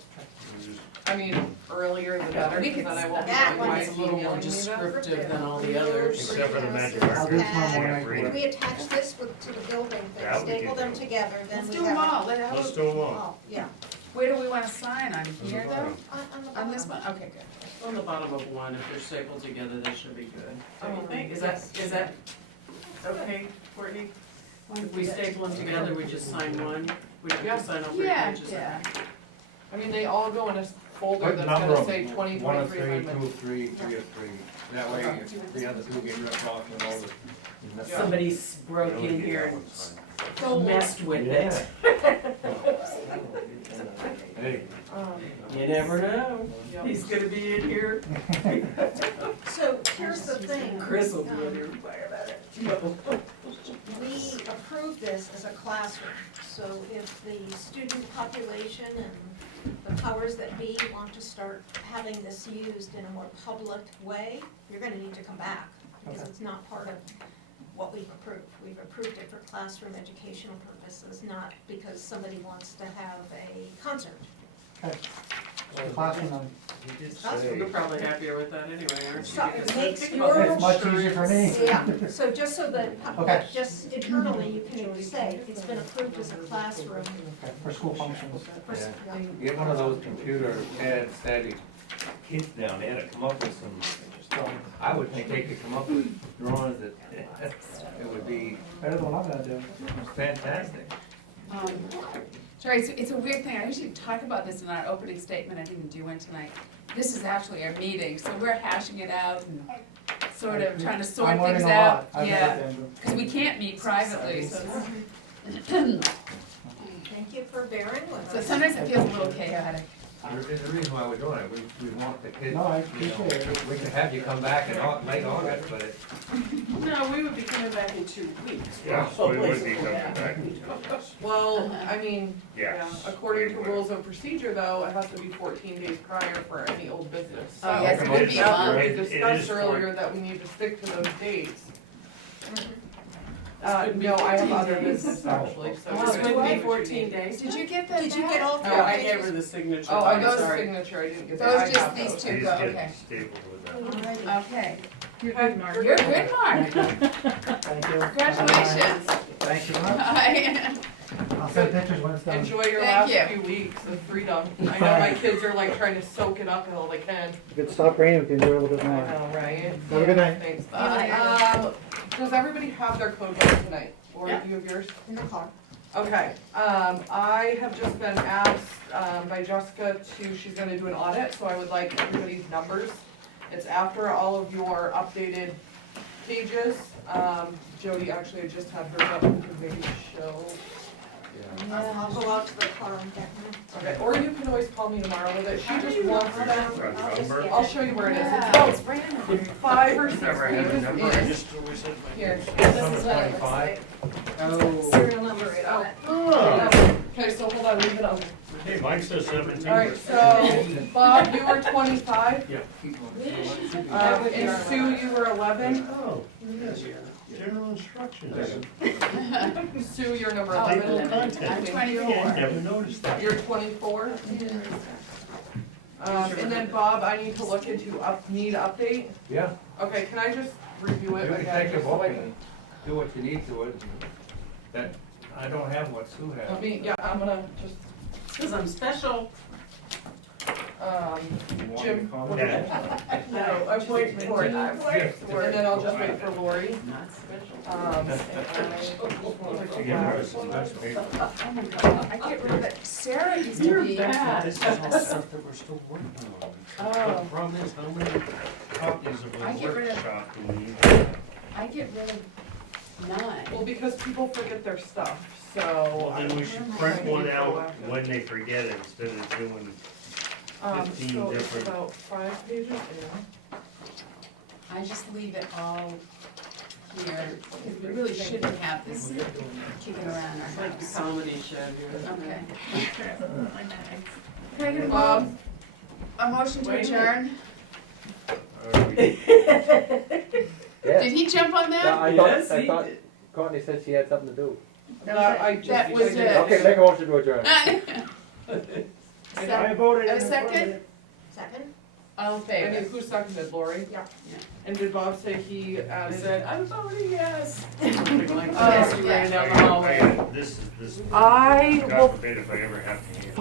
We just- I mean, earlier the better, We because could- then I won't be that my one wife It's a little more emailing me that. descriptive than all the others. Except for the magic Yes, I'll marker. do it tomorrow and morning. Can't read if we it. attach this to the building Yeah, thing, we staple can them do it. together, then Let's we do have. them all, Let's do them all. Oh, yeah, Where do we wanna sign, on the here though? bottom. on the On this bottom. one, okay, good. On the bottom of one, if they're stapled together, they should be good. Don't you Oh, think? yes. Is that okay, Courtney? If we staple them together, we just sign one, we don't have to sign all 3 Yeah, pages. yeah. I mean, they all go in a folder What that's number gonna of say them? 2023 1 of 3, 2 amendment. of 3, 3 of 3. That way, if the other two get ripped off and all the. Yeah. Somebody broke Really in get here that and one signed. So, messed with it. Hey, You never know. Yeah. He's gonna be in here. So here's the thing. Chris will be in here quiet about it. We approve this as a classroom, so if the student population and the powers that be want to start having this used in a more public way, you're gonna need to come back, because Okay. it's not part of what we've approved. We've approved it for classroom educational purposes, not because somebody wants to have a concert. Okay. The classroom, He did That's say- You're probably happier with that anyway, aren't you? So it Because makes think your- about it's much easier for me. Yeah, so just so that, Okay. just internally, you can say, it's been approved as a classroom. Okay, for school functions. for s- Yeah. Get one of those computer pad steady kids down there to come up with some, I would think they could come up with drawings that, it would be Better than what I'm gonna do. fantastic. Sorry, it's a weird thing, I usually talk about this in our opening statement, I didn't do one tonight. This is actually our meeting, so we're hashing it out and sort of trying to sort I'm learning things a out. lot. I've Yeah, never been. because we can't meet privately, so, Thank you for bearing with so us. sometimes it feels a little chaotic. There's a reason why we're doing it, we want the kids, No, I you know, appreciate it. we can have you come back in late August, but it, No, we would be coming back in 2 weeks. Yeah, so we would be coming Yeah. back in 2 weeks. Well, I mean, yeah, Yes. according to rules of procedure though, it has to be 14 days prior for any old business. Oh, yes, it So would be a after month. we It is discussed for- earlier that we need to stick to those dates. This could be No, I have 14 other days. business actually, so. Oh, we're This gonna would do be what you 14 need. days. Did you get that Did you back? get all Oh, four I gave pages? her the signature. Oh, I I'm got a sorry. signature, I didn't get that. Those I just have these those. two. Please go, get okay. stapled with that. Alrighty. Okay, You're good, Mark. you're good, Mark. Thank you. Congratulations. Thank you much. Hi. I'll send pictures when it's done. Enjoy your Thank last you. few weeks of freedom. I know my kids are like trying to soak it up all they can. If it stopped raining, we can enjoy a little bit I more. know, right? Have a good night. Thanks. Bye. Does everybody have their code book tonight? Or do Yeah. you have yours? In the car. Okay, I have just been asked, by Jessica she's gonna do an audit, so I would like everybody's numbers. It's after all of your updated pages. Jody actually, I just had her up, could maybe show. I'll go out to the car and get them. Okay, or you can always call me tomorrow with it, she just wants them. I'll just get I'll it. show you where it is, it's Yeah, about it's random. 5 or 6 Never had a pages number, I in. just always said my. Here. This is what it looks 25. like. Oh. Serial number right on it. Oh, Okay, so hold on, leave it on. hey, mine says 17. Alright, so Bob, you were 25, and Sue, you were 11. Oh, yes, general instructions. Sue, you're number Oh, 11. Table content. I'm Yeah, 24. never noticed that. You're 24. And then Bob, I need to look into need update. yeah, Okay, can I just review it you can again? take a just so vote I and do what you need to it. That, I don't have what Sue has. Let me, yeah, I'm gonna just, Because I'm special. You want Jim, me to call what you? did I? No, I'm waiting for it. And then I'll just wait for Lori. Not special. Yeah, that's paper. Oh my God, I get rid of it. Sarah used to You're be. bad. This is all stuff that we're still working on. Oh. The problem is, how many copies of I a get rid of- workshop do we need? I get rid of 9. Well, because people forget their stuff, so. Well, then we should print one out when they forget it, instead of doing, 15 So it's different- about 5 pages, yeah. I just leave it all here, because we really shouldn't have this kicking around It's our like the house. comedy show here. Okay. Can I get a motion to Wait a adjourn? Yes. Did he jump on Yeah, that? I Yes, thought, I he thought did. Courtney said she had something to do. I just. That was it. Okay, make a motion to adjourn. I voted. A second? Second? All in And favor? who seconded, Lori? Yeah. And did Bob say he I added? said, I'm voting yes. Something like Oh, this, you yeah. ran down the hallway. This, I God forbid if I ever have to.